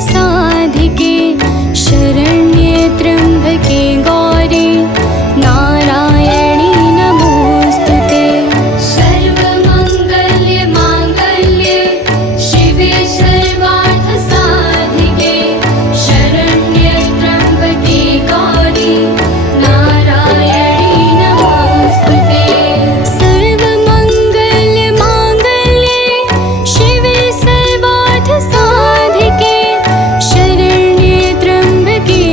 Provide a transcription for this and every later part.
साधिके शरण्ये त्र्यम्बके गौरी नारायणी नमोस्तुते। सर्वमङ्गल्ये माङ्गल्ये शिवे सर्वार्थसाधिके शरण्ये त्र्यम्बके गौरी नारायणी नमोस्तुते। सर्वमङ्गल्ये माङ्गल्ये शिवे सर्वार्थसाधिके शरण्ये त्र्यम्बके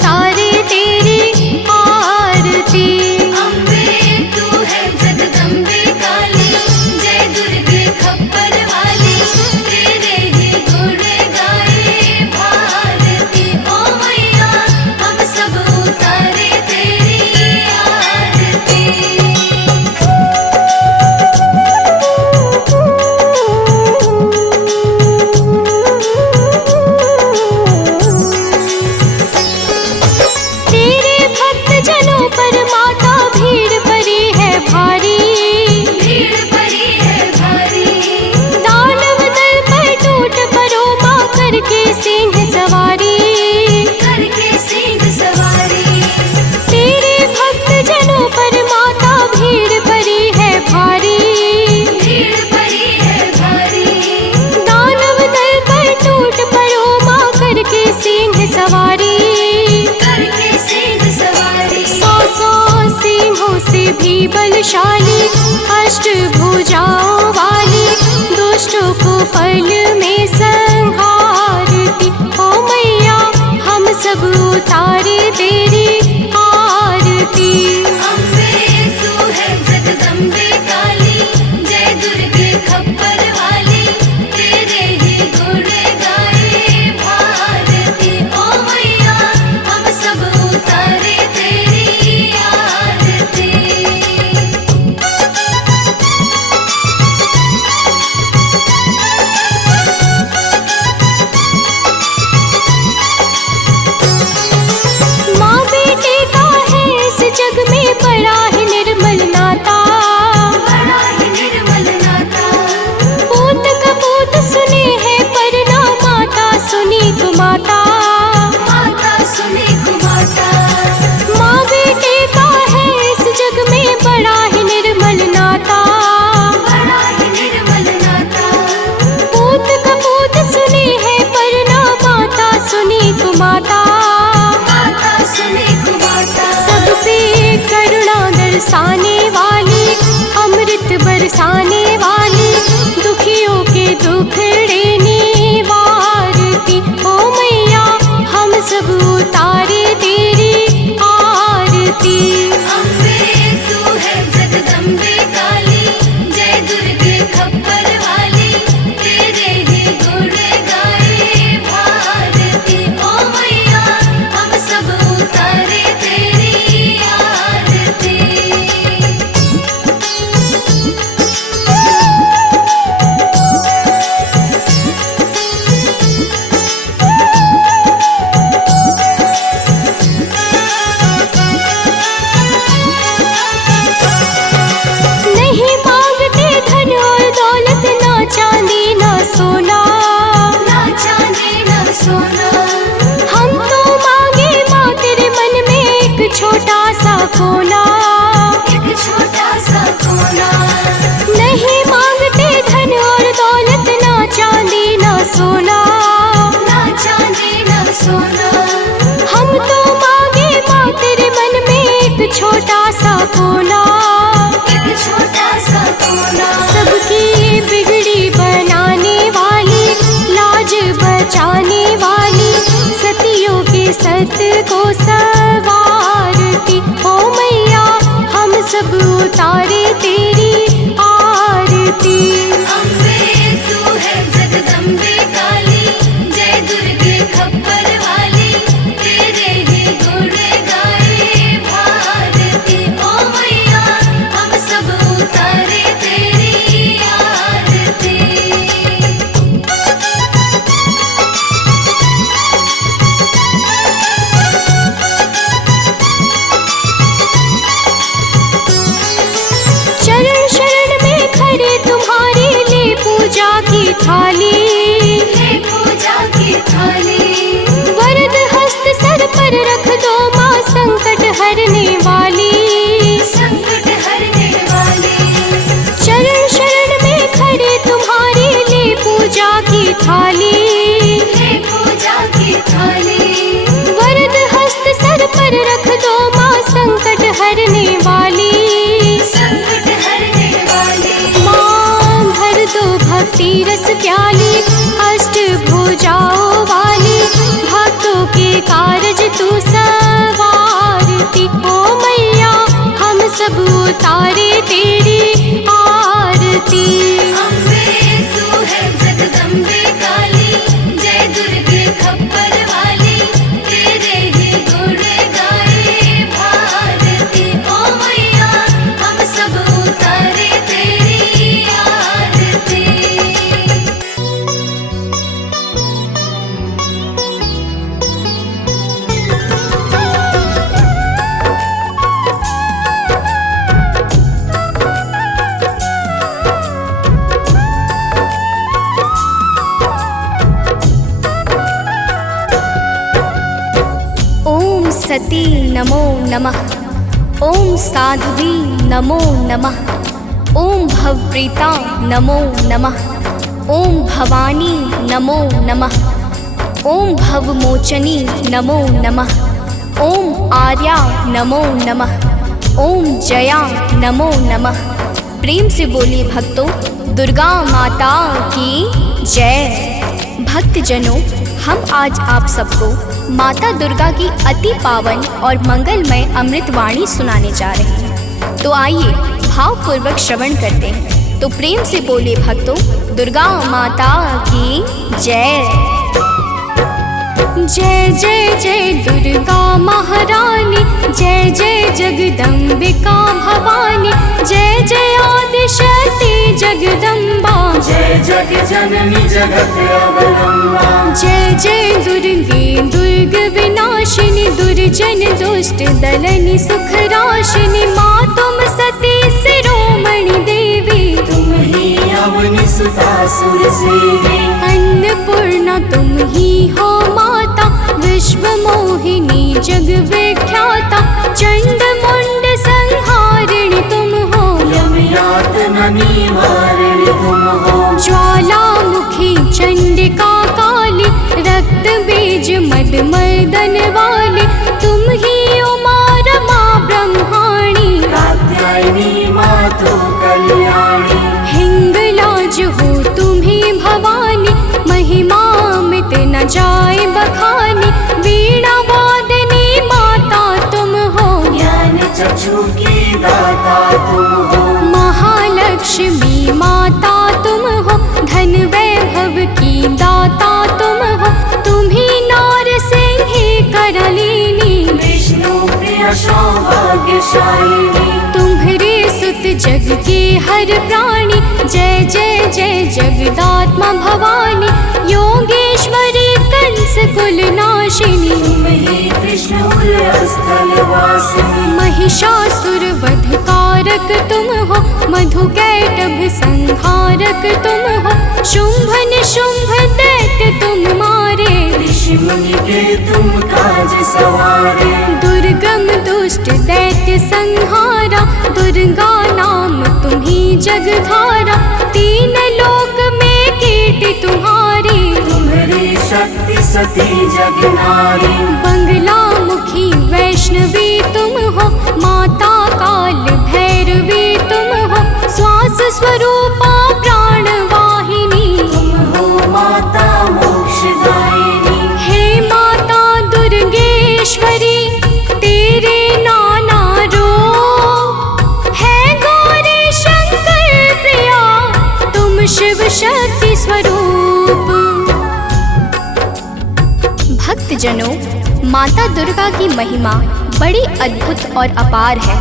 उतारे तेरी आरती। अम्बे तू है जगदम्बे काली, जय दुर्गे खप्पर वाली, तेरे ही गुण गाए भारती। ओ मैया हम सब उतारे तेरी आरती। तेरे भक्त जनों पर माता भीड़ पड़ी है भारी, भीड़ पड़ी है भारी। दानव दल पर टूट पड़ो माँ करके सिंह सवारी। करके सिंह सवारी। तेरे भक्त जनों पर माता भीड़ पड़ी है भारी, भीड़ पड़ी है भारी। दानव दल पर टूट पड़ो माँ करके सिंह सवारी। करके सिंह सवारी। सौ सौ सिंहों से भी बलशाली, अष्टभुजाओं वाली, दुष्टों को पल में संहारती। ओ मैया हम सब उतारे तेरी आरती। अम्बे तू है जगदम्बे काली, जय दुर्गे खप्पर वाली, तेरे ही गुण गाए भारती। ओ मैया हम सब उतारे तेरी आरती। माँ बेटे का है इस जग में बड़ा ही निर्मल नाता। बड़ा ही निर्मल नाता। पूत कपूत सुने हैं पर ना माता सुनी कुमाता। माता सुने कुमाता। माँ बेटे का है इस जग में बड़ा ही निर्मल नाता। बड़ा ही निर्मल नाता। पूत कपूत सुने हैं पर ना माता सुनी कुमाता। माता सुने कुमाता। सब पे करुणा दर्शाने वाली, अमृत बरसाने वाली, दुखियों के दुखड़े निवारती। ओ मैया हम सब उतारे तेरी आरती। अम्बे तू है जगदम्बे काली, जय दुर्गे खप्पर वाली, तेरे ही गुण गाए भारती। ओ मैया हम सब उतारे तेरी आरती। नहीं मांगते धन और दौलत, ना चांदी ना सोना। ना चांदी ना सोना। हम तो मांगे माँ तेरे मन में एक छोटा सा कोना। एक छोटा सा कोना। नहीं मांगते धन और दौलत, ना चांदी ना सोना। ना चांदी ना सोना। हम तो मांगे माँ तेरे मन में एक छोटा सा कोना। एक छोटा सा कोना। सबकी बिगड़ी बनाने वाली, लाज बचाने वाली, सतियों के सत को सवारती। ओ मैया हम सब उतारे तेरी आरती। अम्बे तू है जगदम्बे काली, जय दुर्गे खप्पर वाली, तेरे ही गुण गाए भारती। ओ मैया हम सब उतारे तेरी आरती। चरण शरण में खड़े तुम्हारे ले पूजा की थाली। ले पूजा की थाली। वरद हस्त सर पर रख दो माँ संकट हरने वाली। संकट हरने वाली। चरण शरण में खड़े तुम्हारे ले पूजा की थाली। ले पूजा की थाली। वरद हस्त सर पर रख दो माँ संकट हरने वाली। संकट हरने वाली। माँ भर दो भक्ति रस प्याली, अष्टभुजाओं वाली, भक्तों के कारज तू सब सब उतारे तेरी आरती। अम्बे तू है जगदम्बे काली, जय दुर्गे खप्पर वाली, तेरे ही गुण गाए भारती। ओ मैया हम सब उतारे तेरी आरती। ओम सती नमो नमः, ओम साध्वी नमो नमः, ओम भवप्रीता नमो नमः, ओम भवानी नमो नमः, ओम भवमोचनी नमो नमः, ओम आर्या नमो नमः, ओम जया नमो नमः। प्रेम से बोलिए भक्तों, दुर्गा माता की जय। भक्तजनों, हम आज आप सबको माता दुर्गा की अति पावन और मंगलमय अमृतवाणी सुनाने जा रहे हैं। तो आइए भावपूर्वक श्रवण करते हैं। तो प्रेम से बोले भक्तों, दुर्गा माता की जय। जय जय जय दुर्गा महारानी, जय जय जगदम्बिका भवानी, जय जय आदिशक्ति जगदम्बा, जय जग जननी जगत अवलंबा। जय जय दुर्गे दुर्ग विनाशिनी, दुर्जन दुष्ट दलनी सुख राशिनी। माँ तुम सती शिरोमणि देवी, तुम ही अवनि सुता सुर सेवी। अन्नपूर्णा तुम ही हो माता, विश्व मोहिनी जग विख्याता। चंड मुंड संहारिणी तुम हो, यम यातना निवारिणी तुम हो। ज्वालामुखी चंडिका काली, रक्त बीज मद मर्दन वाली। तुम ही उमा रमा ब्रह्माणी, कात्यायनी मातु कल्याणी। हिंगलाज हो तुम्ही भवानी, महिमा मिट न जाए बखानी। वीणा वादनी माता तुम हो, ज्ञान चक्षु की दाता तुम हो। महालक्ष्मी माता तुम हो, धन वैभव की दाता तुम हो। तुम्ही नार सिंही करलिनी, विष्णु प्रिय सौभाग्यशालिनी। तुम्हारे सुत जग के हर प्राणी, जय जय जय जगदात्मा भवानी। योगेश्वरी कंस कुल नाशिनी, तुम ही कृष्ण स्थल वासिनी। महिषासुर वध कारक तुम हो, मधु कैटभ संहारक तुम हो। शुंभ निशुंभ दैत्य तुम मारे, ऋषि मुनि के तुम काज सवारे। दुर्गम दुष्ट दैत्य संहारा, दुर्गा नाम तुम्ही जगधारा। तीन लोक में कीर्ति तुम्हारी, तुम्हारी शक्ति सती जगनारी। बंगला मुखी वैष्णवी तुम हो, माता काल भैरवी तुम हो। श्वास स्वरूपा प्राण वाहिनी, तुम हो माता मोक्षदायिनी। हे माता दुर्गेश्वरी, तेरे नाना रूप है गौरी शंकर प्रिया, तुम शिव शक्ति स्वरूप। भक्तजनों, माता दुर्गा की महिमा बड़ी अद्भुत और अपार है।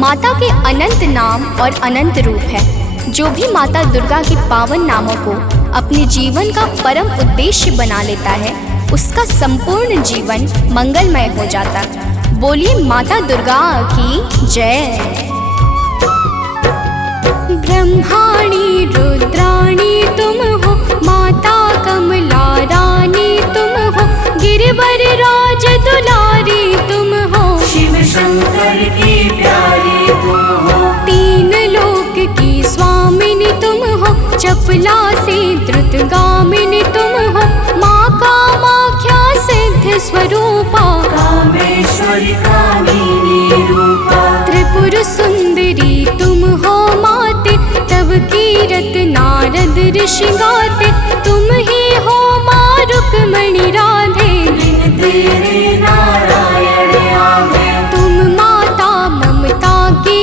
माता के अनंत नाम और अनंत रूप है। जो भी माता दुर्गा के पावन नामों को अपने जीवन का परम उद्देश्य बना लेता है, उसका संपूर्ण जीवन मंगलमय हो जाता। बोलिए माता दुर्गा की जय। ब्रह्माणी रुद्राणी तुम हो, माता कमला रानी तुम हो। गिरिवर राज दुलारी तुम हो, शिव शंकर की प्यारी तुम हो। तीन लोक की स्वामिनी तुम हो, चपला से द्रुतगामिनी तुम हो। माँ कामाख्या सिद्ध स्वरूपा, कामेश्वरी कामिनी रूपा। त्रिपुर सुंदरी तुम हो माते, तब कीरत नारद ऋषि गाते। तुम ही हो माँ रुक्मणी राधे, बिन तेरे नारायण आवे। तुम माता ममता की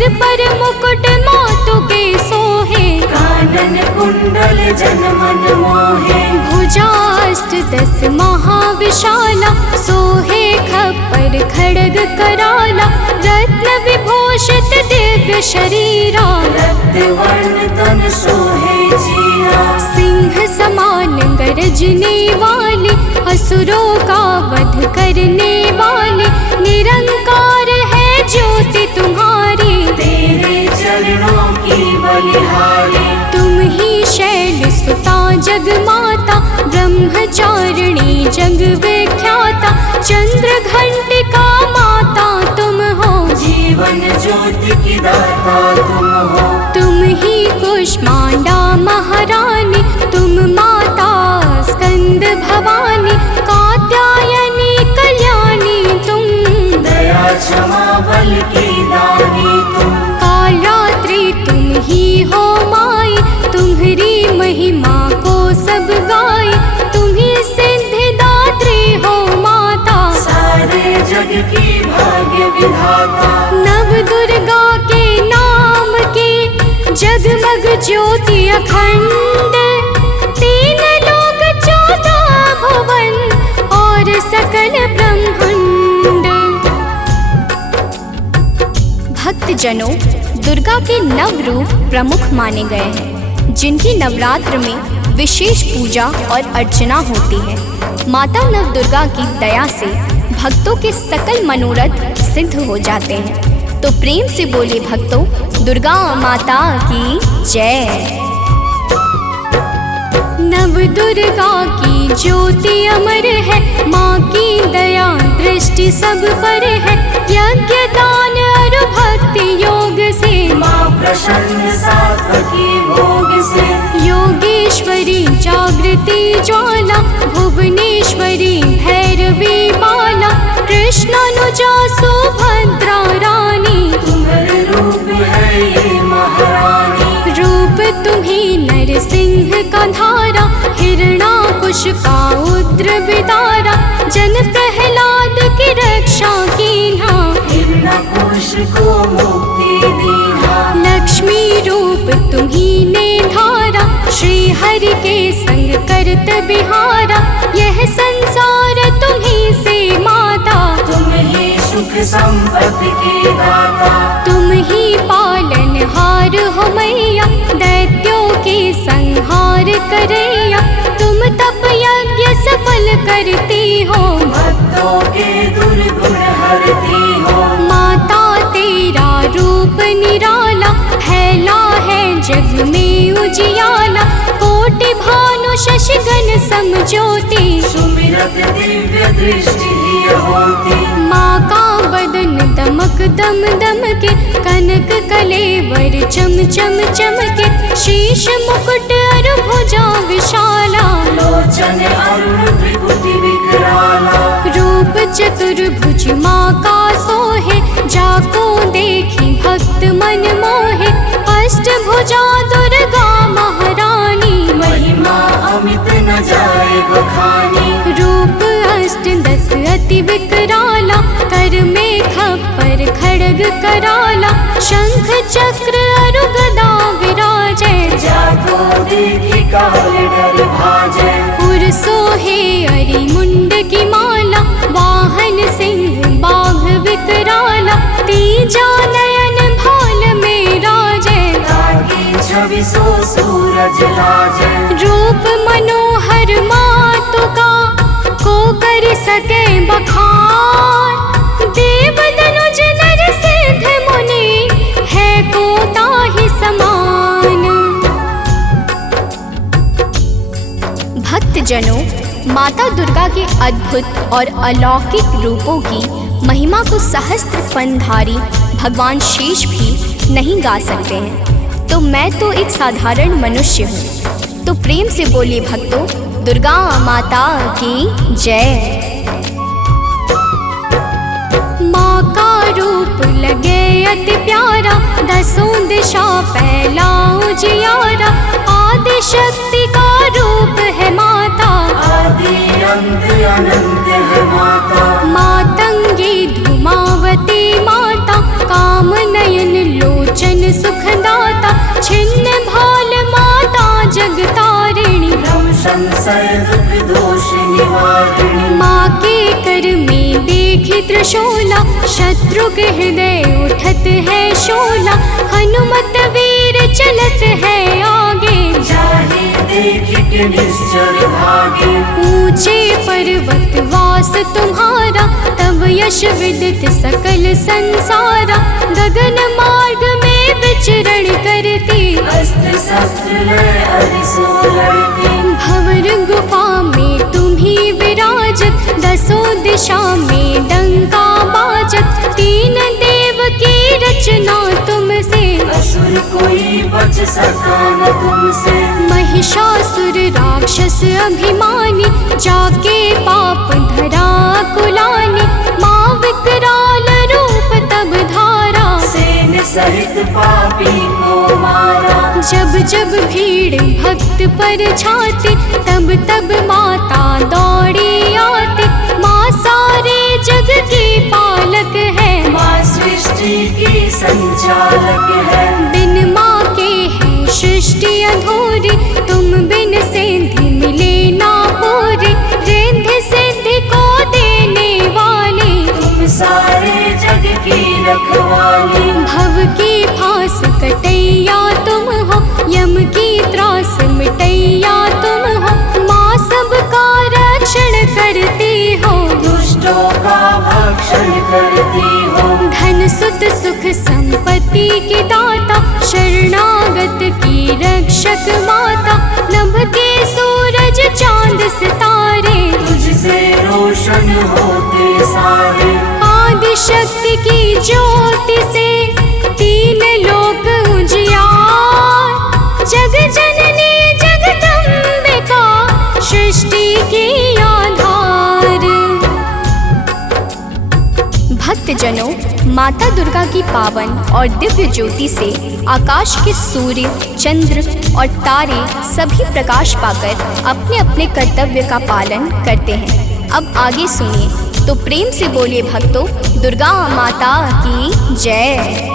सिर पर मुकुट मातु के सोहे, कानन कुंडल जन मन मोहे। भुजाष्ट 10 महाविशाला, सोहे खप्पर खड्ग कराला। रत्न विभूषित दिव्य शरीरा, रक्तवर्ण तन सोहे जीरा। सिंह समान गरजने वाले, असुरों का वध करने वाले। निरंकार है ज्योति तुम्हारी, तेरे चरणों की बलिहारी। तुम ही शैल सुता जग माता, ब्रह्मचारिणी जग विख्याता। चंद्र घंटिका माता तुम हो, जीवन ज्योति की दाता तुम हो। तुम ही कुष्मांडा महारानी, तुम माता स्कंद भवानी। कात्यायनी कल्याणी तुम, दया क्षमा बल की दानी तुम। कालरात्रि तुम ही हो माई, तुम्हारी महिमा को सब गाए। तुम ही सिद्धिदात्री हो माता, सारे जग की भाग्य विधाता। नव दुर्गा के नाम की जगमग ज्योति अखंड। 3 लोक 14 भुवन और सकल ब्रह्मांड। भक्तजनों, दुर्गा के नव रूप प्रमुख माने गए हैं, जिनकी नवरात्र में विशेष पूजा और अर्चना होती है। माता नव दुर्गा की दया से भक्तों के सकल मनोरथ सिद्ध हो जाते हैं। तो प्रेम से बोले भक्तों, दुर्गा माता की जय। नव दुर्गा की ज्योति अमर है, माँ की दया दृष्टि सब पर है। यज्ञ दान और भक्ति योग से, माँ प्रसन्न सात्वकी भोग से। योगेश्वरी जागृति ज्वाला, भुवनेश्वरी भैरवी माला। कृष्णानुजा सुभद्रा रानी, तुम्हारे रूप है ये महारानी। रूप तुम्ही नरसिंह का धारा, हिरणाकुश का उग्र विदारा। जन प्रहलाद की रक्षा कीन्हा, हिरण्यकुश को मुक्ति दीना। लक्ष्मी रूप तुम्ही ने धारा, श्री हरि के संग करत बिहारा। यह संसार तुम्ही से माता, तुम ही सुख संपत्ति की दाता। तुम ही पालनहार हो मैया, दैत्यों के संहार करैया। तुम तप यज्ञ सफल करती हो, भक्तों के दुर्गुण हरती हो। माता तेरा रूप निराला, फैला है जग में उजियाला। कोटि भानु शशिगण समज्योति, सुमिरत दिव्य दृष्टि ही होती। माँ का बदन दमक दम दम के, कनक कलेवर चम चम चमके। शीश मुकुट और भुजा विशाला, लोचन अरुण त्रिपुटी विकराला। रूप चतुर्भुज माँ का सोहे, जाको देखी भक्त मन मोहे। अष्टभुजा दुर्गा महारानी, महिमा अमित न जाए बखानी। रूप 8-10 अति विकराला, कर में खप्पर खड्ग कराला। शंख चक्र और गदा विराजे, जाको देखी काल डर भाजे। उर सोहे अरि मुंड की माला, वाहन सिंह बाघ विकराला। तीजा नयन भाल में राजे, ताकि छवि सो सूरज लाजे। रूप मनोहर मातु का, को कर सके बखान। देव दनुज नर सिद्ध मुनि, है को ताहि समान। भक्तजनों, माता दुर्गा के अद्भुत और अलौकिक रूपों की महिमा को सहस्त्र फनधारी भगवान शेष भी नहीं गा सकते हैं। तो मैं तो एक साधारण मनुष्य हूँ। तो प्रेम से बोलिए भक्तों, दुर्गा माता की जय। माँ का रूप लगे अति प्यारा, 10 दिशा फैला उजियारा। आदि शक्ति का रूप है माता, आदि अंत अनंत है माता। मातंगी धूमावती माता, काम नयन लो शोला, शत्रु के हृदय उठत है शोला। हनुमत वीर चलत है आगे, जाहि देख के निश्चर भागे। ऊंचे पर्वत वास तुम्हारा, तब यश विदित सकल संसारा। गगन मार्ग में विचरण करती, अस्त्र शस्त्र लय अरिसो लड़ती। भंवर गुफा में तुम्ही विराजत, दसों दिशा में डंका बाजत। तीन देव की रचना तुमसे, असुर कोई बच सका न तुमसे। महिषासुर राक्षस अभिमानी, जाके पाप धरा कुलानी। माँ विकराल रूप तब धारा, सेन सहित पापी को मारा। जब जब भीड़ भक्त पर छाती, तब तब माता दौड़ी आती। माँ सारे जग की पालक है, माँ सृष्टि की संचालक है। बिन माँ के है सृष्टि अधूरी, तुम बिन सिद्धि मिले ना पूरी। रिद्धि सिद्धि को देने वाली, तुम सारे जग की रखवाली। भव की फांस कटैया तुम हो, यम की त्रास मिटैया तुम हो। माँ सबका रक्षण करती हो, दुष्टों का भक्षण करती हो। धन सुत सुख संपत्ति की दाता, शरणागत की रक्षक माता। नभ के सूरज चांद सितारे, तुझसे रोशन होते सारे। आदि शक्ति की ज्योति से तीन लोक उजियार। जग जननी जगदम्बिका, सृष्टि की आधार। भक्तजनों, माता दुर्गा की पावन और दिव्य ज्योति से आकाश के सूर्य, चंद्र और तारे सभी प्रकाश पाकर अपने अपने कर्तव्य का पालन करते हैं। अब आगे सुनिए, तो प्रेम से बोलिए भक्तों, दुर्गा माता की जय।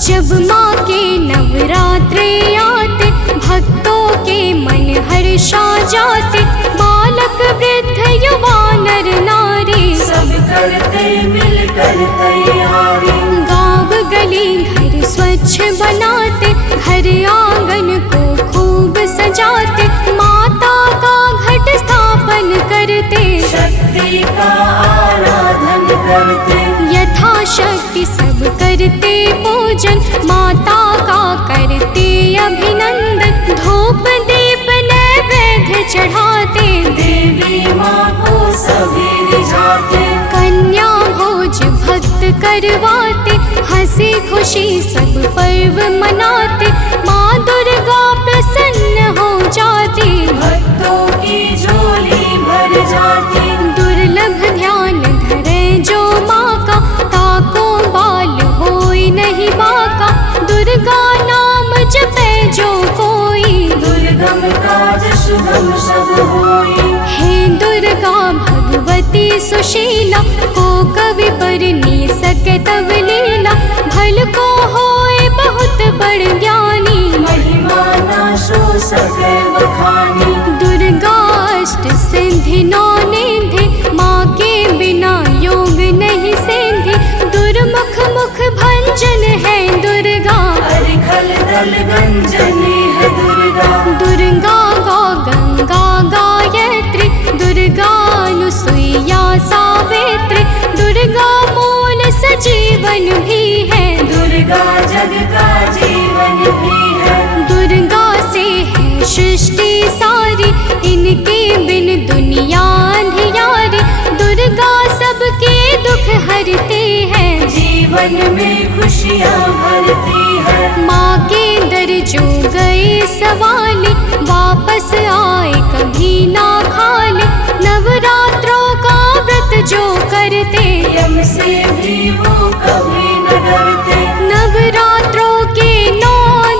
जब माँ के नवरात्रे आते, भक्तों के मन हर्षा जाते। बालक वृद्ध युवा नर नारी, सब करते मिलकर तैयारी। गाँव गली घर स्वच्छ बनाते, घर आंगन को खूब सजाते। माता का घट स्थापन करते, शक्ति का आराधन करते। यथाशक्ति सब करते पूजन, माता का करते अभिनंदन। धूप दीप नैवेद्य चढ़ाते, देवी माँ को सभी रिझाते। कन्या भोज भक्त करवाते, हंसी खुशी सब पर्व मनाते। माँ दुर्गा प्रसन्न हो जाती, भक्तों की झोली भर जाती। दुर्लभ ध्यान धरे जो माँ का, ताको बाल होई नहीं बाका। दुर्गा नाम जपे जो कोई, दुर्गम काज शुभम सब होई। हे दुर्गा भगवती सुशीला, को कवि पर नी सके तब लीला। भल को होए बहुत बड़ ज्ञानी, महिमा न सो सके बखानी। दुर्गा अष्ट सिद्धि नौ निधि, माँ के बिना योग नहीं सिद्धि। दुर्मुख मुख भंजन है दुर्गा, अरिखल दल गंजनी है दुर्गा। दुर्गा गौ गंगा गायत्री, दुर्गा अनुसुईया सावित्री। दुर्गा मूल सजीवन भी है, दुर्गा जग का जीवन भी है। दुर्गा से है सृष्टि सारी, इनके बिन दुनिया अंधियारी। दुर्गा सबके दुख हरते हैं, जीवन में खुशियाँ भरती है। माँ के दर जो गए सवाली, वापस आए कभी ना खाली। नवरात्रों का व्रत जो करते, यम से भी वो कभी न डरते। नवरात्रों के 9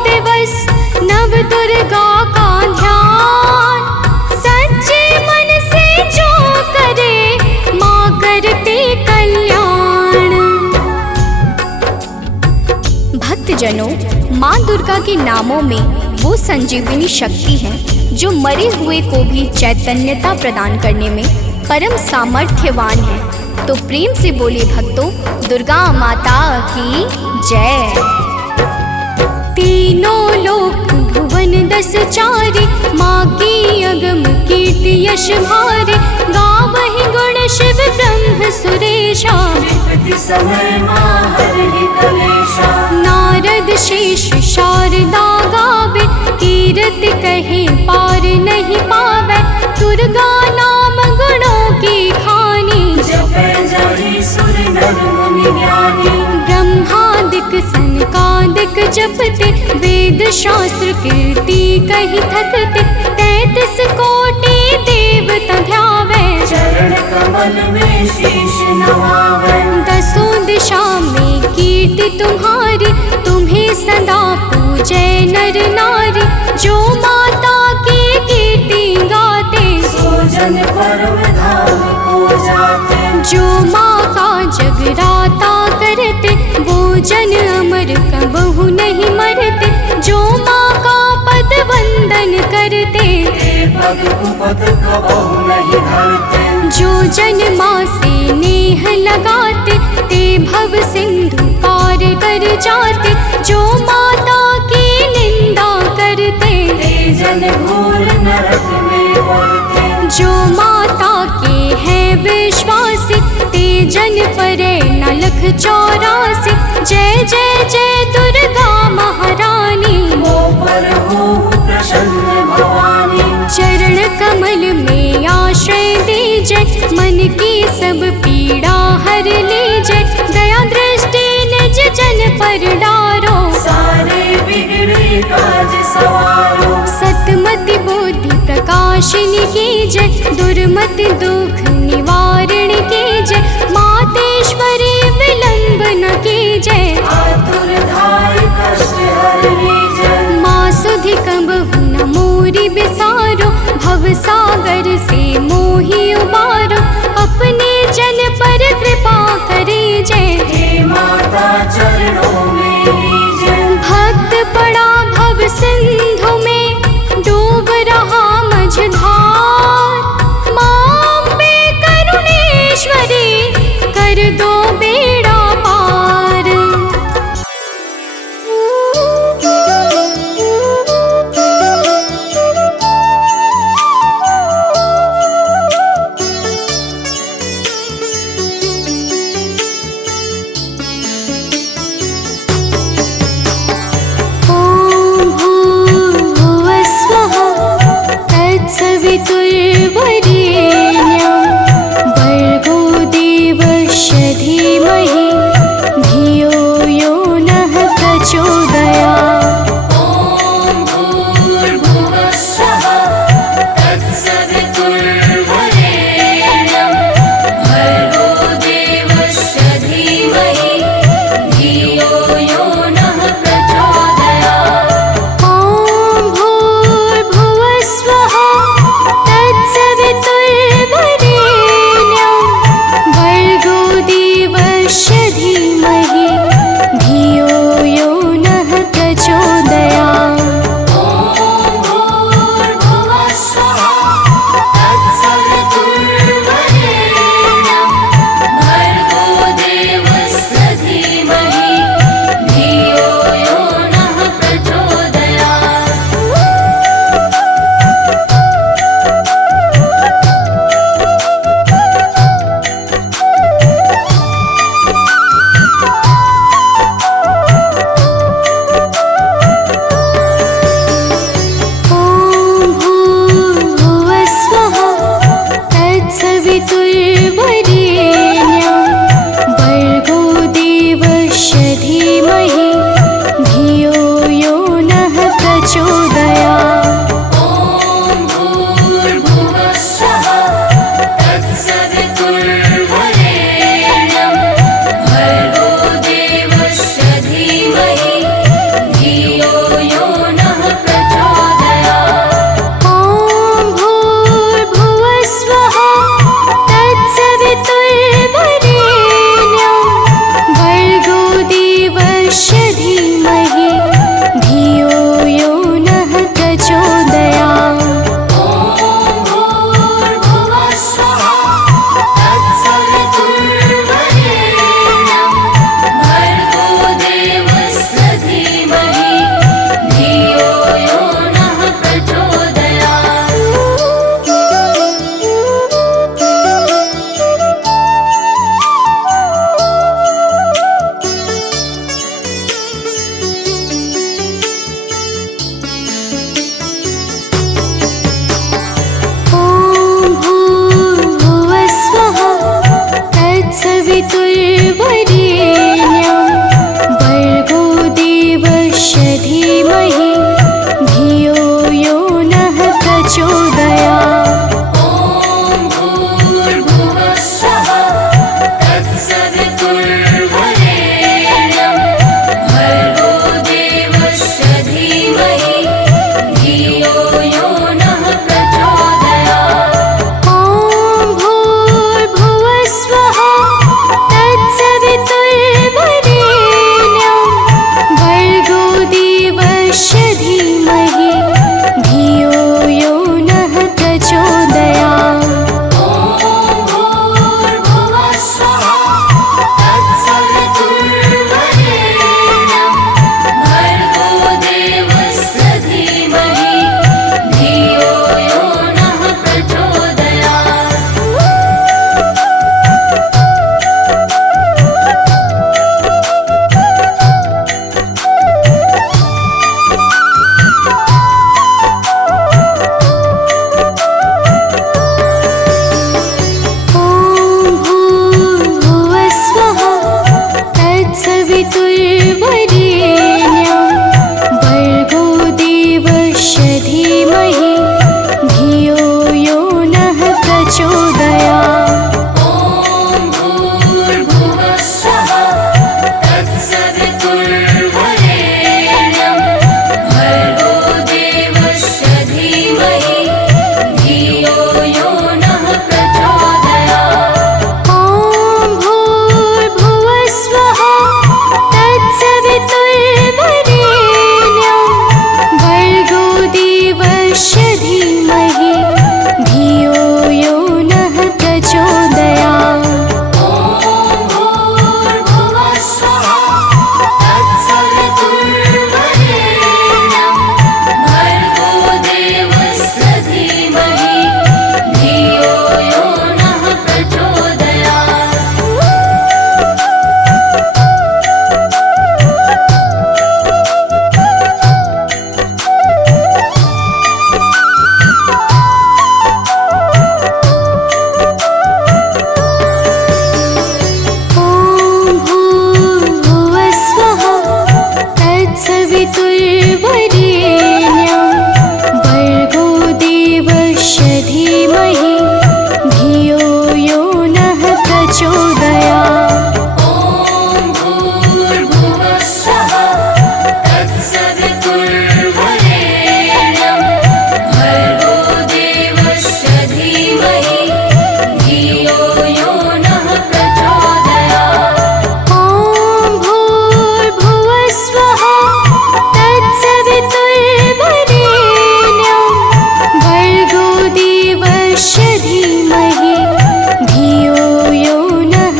दिवस, नव दुर्गा का ध्यान। सच्चे मन से जो करे, माँ करते कल्याण। भक्तजनों, माँ दुर्गा के नामों में वो संजीवनी शक्ति है, जो मरे हुए को भी चैतन्यता प्रदान करने में परम सामर्थ्यवान है। तो प्रेम से बोले भक्तों दुर्गा माता की जय। तीनों लोक भुवन दस चारे, माँ की अगम कीर्ति यश भारे। गावहि गुण शिव ब्रह्म सुरेशा, विपत्ति समय माँ हरहि कलेशा। नारद शेष शारदा गावे, कीरति कहे पार नहीं पावे। दुर्गा नाम गुणों की खानी, जपै जाहि सुर नर मुनि ज्ञानी। ब्रह्मादिक सनकादिक जपते, वेद शास्त्र कीर्ति कही थकते। 33 कोटि देवता ध्यावे, चरण कमल में शीश नवावे। दसों दिशा में कीर्ति तुम्हारी, तुम्हें सदा पूजे नर नारी। जो माता की कीर्ति गाते, सो जन परम धाम को जाते। जो माँ का जगराता करते, वो जन अमर कबहु नहीं मरते। जो माँ का पद वंदन करते, ते पग कुपथ कबहु नहीं धरते। जो जन माँ से नेह लगाते, ते भव सिंधु पार कर जाते। जो माता की निंदा करते, ते जन घोर नरक में पड़ते। जो माता के हैं विश्वासी, ते जन परे न लख 84। जय जय जय दुर्गा महारानी, मो पर हो प्रसन्न भवानी। चरण कमल में आश्रय दीजय। मन की सब पीड़ा हर लीजय। दया दृष्टि निज जन पर डारो, सारे बिगड़े काज सवारो। सतमति बुद्धि प्रकाशिनी की जय। दुर्मति दुख निवारण की जय। मातेश्वरी विलंब न की जय। आतुर धाय कष्ट हरनी जय। माँ सुधि कबहु न मोरी बिसारो, भव सागर से मोहि उबारो। अपने जन पर कृपा करी जय। हे माता चरणों में लीजय। भक्त पड़ा भव सिंधु में, डूब रहा मझधार। माँ अम्बे करुणेश्वरी, कर दो बेड़ा पार। ॐ भूर्भुवः स्वः, तत्सवितुर्वरेण्यं। भर्गो देवस्य धीमहि, धियो यो नः प्रचोदयात्। ॐ भूर्भुवः स्वः, तत्सवितुर्वरेण्यं। भर्गो देवस्य धीमहि, धियो यो नः प्रचोदयात्। ॐ भूर्भुवः स्वः, तत्सवितुर्वरेण्यं। तत्सवितुर्वरेण्यं भर्गो देवस्य धीमहि धियो यो नः प्रचोदयात्। ॐ भूर्भुवः स्वः तत्सवितुर्वरेण्यं भर्गो देवस्य धीमहि धियो यो नः प्रचोदयात्। ॐ भूर्भुवः स्वः तत्सवितुर्वरेण्यं भर्गो देवस्य धीमहि धियो यो नः प्रचोदयात्। ॐ भूर्भुवः स्वः तत्सवितुर्वरेण्यं भर्गो देवस्य धीमहि धियो यो नः प्रचोदयात्। ॐ भूर्भुवः स्वः तत्सवितुर्वरेण्यं भर्गो देवस्य धीमहि धियो यो नः प्रचोदयात्। ॐ भूर्भुवः स्वः तत्सवितुर्वरेण्यं भर्गो देवस्य धीमहि धियो यो नः प्रचोदयात्। ॐ भूर्भुवः स्वः तत्सवितुर्वरेण्यं भर्गो देवस्य धीमहि धियो यो नः प्रचोदयात्। ॐ भूर्भुवः स्वः तत्सवितुर्वरेण्यं भर्गो देवस्य धीमहि धियो यो नः प्रचोदयात्। ॐ भूर्भुवः स्वः तत्सवितुर्वरेण्यं भर्गो देवस्य धीमहि धियो यो नः प्रचोदयात्। ॐ भूर्भुवः स्वः तत्सवितुर्वरेण्यं भर्गो देवस्य धीमहि धियो यो नः प्रचोदयात्। ॐ भूर्भुवः स्वः तत्सवितुर्वरेण्यं भर्गो देवस्य धीमहि धियो यो नः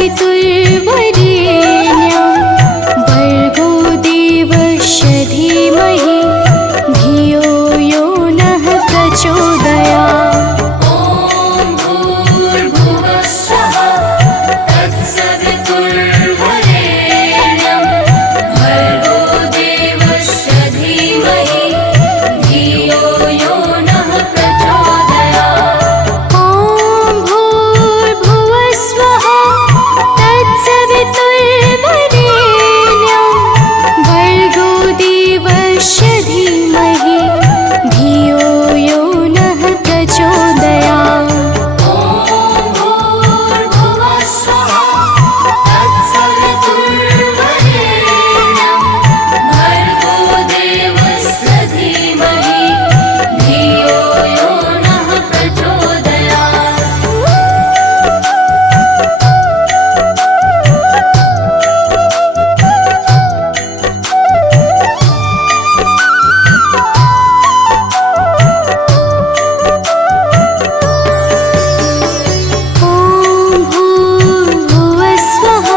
तत्सवितुर्वरेण्यं भर्गो देवस्य धीमहि धियो यो नः प्रचोदयात्। ॐ भूर्भुवः स्वः तत्सवितुर्वरेण्यं भर्गो देवस्य धीमहि धियो यो नः प्रचोदयात्। ॐ भूर्भुवः स्वः तत्सवितुर्वरेण्यं भर्गो देवस्य धीमहि धियो यो नः प्रचोदयात्। ॐ भूर्भुवः स्वः तत्सवितुर्वरेण्यं भर्गो देवस्य धीमहि धियो यो नः प्रचोदयात्। ॐ भूर्भुवः स्वः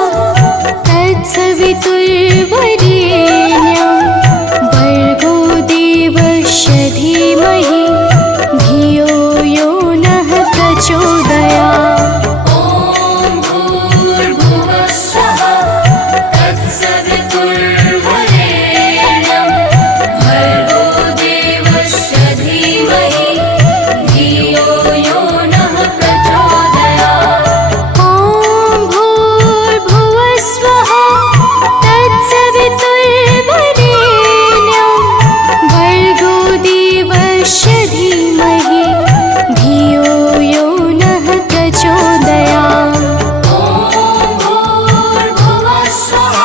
तत्सवितुर्वरेण्यं भर्गो देवस्य धीमहि धियो यो नः प्रचोदयात्। ॐ भूर्भुवः स्वः तत्सवितुर्वरेण्यं भर्गो देवस्य धीमहि धियो यो नः प्रचोदयात्। ॐ भूर्भुवः स्वः तत्सवितुर्वरेण्यं भर्गो देवस्य धीमहि धियो यो नः प्रचोदयात्। ॐ भूर्भुवः स्वः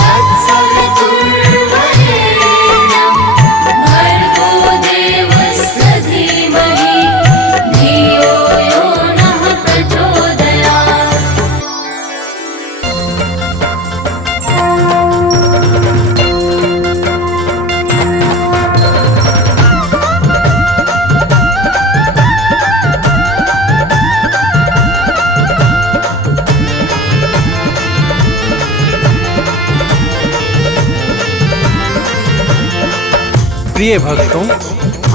तत्सवितुर्वरेण्यं भर्गो देवस्य धीमहि धियो यो नः प्रचोदयात्। प्रिय भक्तों,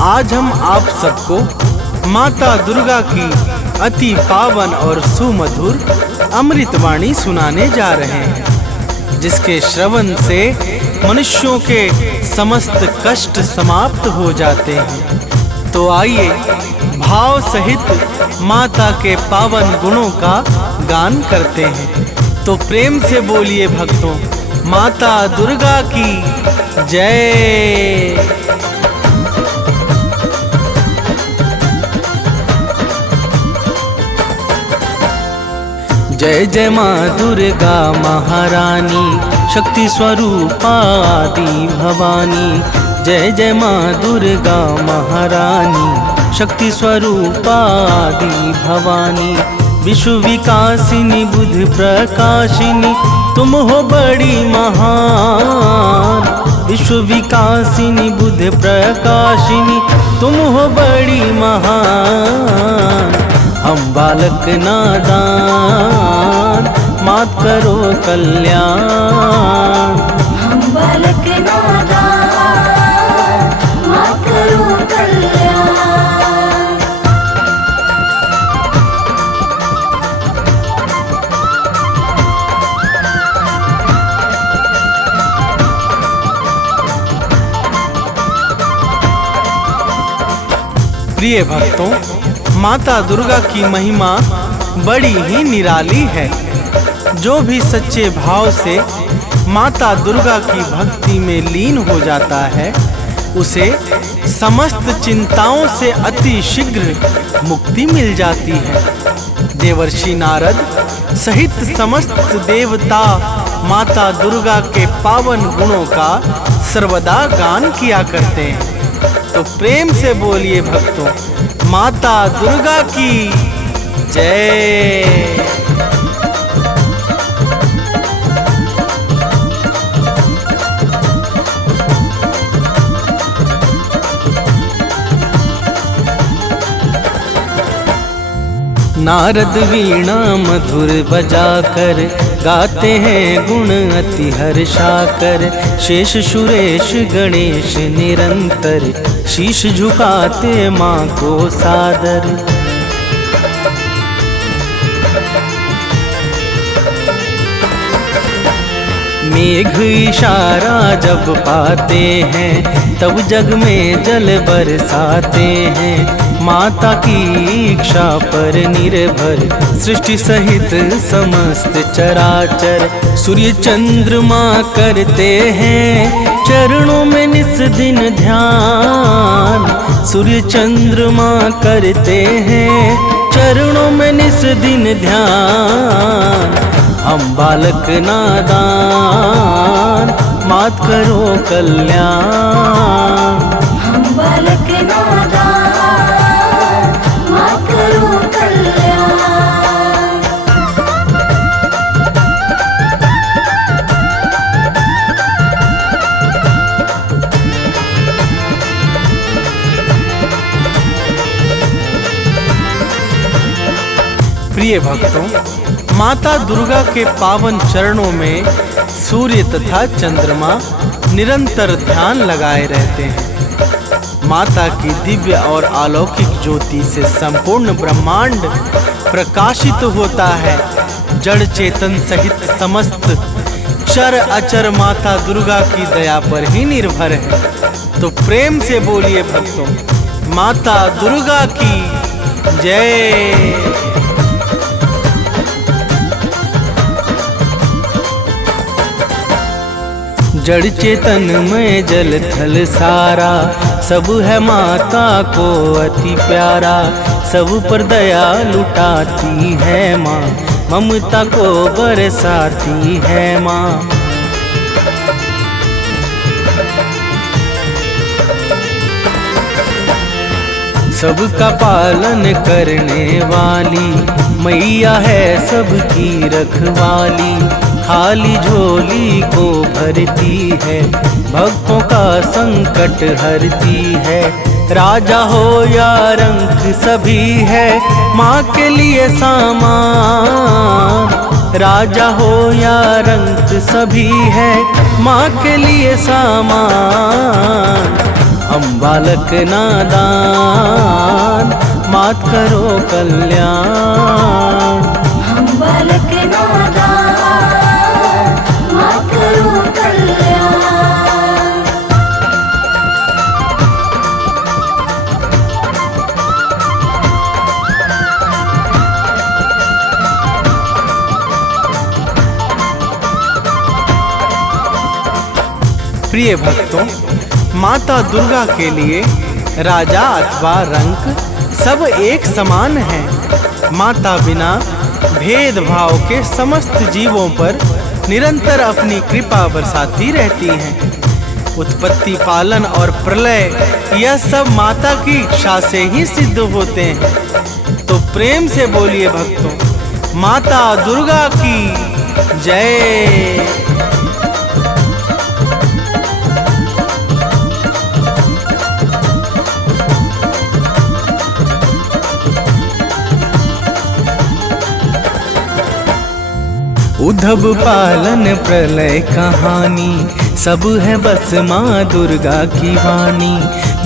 आज हम आप सबको माता दुर्गा की अति पावन और सुमधुर अमृतवाणी सुनाने जा रहे हैं, जिसके श्रवण से मनुष्यों के समस्त कष्ट समाप्त हो जाते हैं। तो आइए भाव सहित माता के पावन गुणों का गान करते हैं। तो प्रेम से बोलिए भक्तों, माता दुर्गा की जय। जय जय माँ दुर्गा महारानी, शक्ति स्वरूपा आदि भवानी। जय जय माँ दुर्गा महारानी, शक्ति स्वरूपा आदि भवानी। विश्व विकासिनी बुद्धि प्रकाशिनी, तुम हो बड़ी महान। विश्व विकासिनी बुद्धि प्रकाशिनी, तुम हो बड़ी महान। हम बालक नादान, मात करो कल्याण। हम बालक नादान, मात करो कल्याण। प्रिय भक्तों, माता दुर्गा की महिमा बड़ी ही निराली है। जो भी सच्चे भाव से माता दुर्गा की भक्ति में लीन हो जाता है, उसे समस्त चिंताओं से अति शीघ्र मुक्ति मिल जाती है। देवर्षि नारद सहित समस्त देवता माता दुर्गा के पावन गुणों का सर्वदा गान किया करते हैं। तो प्रेम से बोलिए भक्तों, माता दुर्गा की जय। नारद वीणा मधुर बजाकर गाते हैं गुण अति हर्षाकर। शेष सुरेश गणेश निरंतर शीश झुकाते माँ को सादर। मेघ इशारा जब पाते हैं तब जग में जल बरसाते हैं। माता की इच्छा पर निर्भर सृष्टि सहित समस्त चराचर। सूर्य चंद्रमा करते हैं चरणों में निस दिन ध्यान। सूर्य चंद्रमा करते हैं चरणों में निस दिन ध्यान। हम बालक नादान मात करो कल्याण। हम बालक नादान मात करो कल्याण। प्रिय भक्तों, माता दुर्गा के पावन चरणों में सूर्य तथा चंद्रमा निरंतर ध्यान लगाए रहते हैं। माता की दिव्य और अलौकिक ज्योति से संपूर्ण ब्रह्मांड प्रकाशित होता है। जड़ चेतन सहित समस्त चर अचर माता दुर्गा की दया पर ही निर्भर है। तो प्रेम से बोलिए भक्तों, माता दुर्गा की जय। जड़ चेतन में जल थल सारा सब है माता को अति प्यारा। सब पर दया लुटाती है माँ, ममता को बरसाती है माँ। सबका पालन करने वाली मैया है सबकी रखवाली। खाली झोली को भरती है भक्तों का संकट हरती है। राजा हो या रंक सभी है माँ के लिए सामान। राजा हो या रंक सभी है माँ के लिए सामान। हम बालक नादान मात करो कल्याण। हम बालक नादान मात करो कल्याण। प्रिय भक्तों, माता दुर्गा के लिए राजा अथवा रंक सब एक समान है। माता बिना भेदभाव के समस्त जीवों पर निरंतर अपनी कृपा बरसाती रहती हैं। उत्पत्ति, पालन और प्रलय यह सब माता की इच्छा से ही सिद्ध होते हैं। तो प्रेम से बोलिए भक्तों, माता दुर्गा की जय। उद्धव पालन प्रलय कहानी सब है बस माँ दुर्गा की वाणी।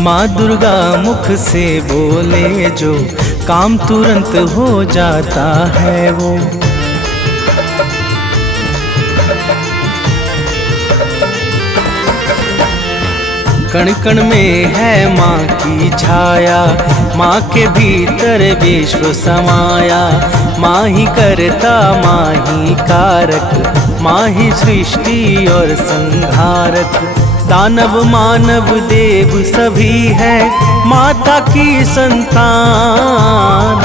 माँ दुर्गा मुख से बोले जो काम तुरंत हो जाता है वो। कण कण में है माँ की छाया, माँ के भीतर विश्व समाया। माँ ही करता माँ ही कारक, माँ ही सृष्टि और संहारक। दानव मानव देव सभी है माता की संतान।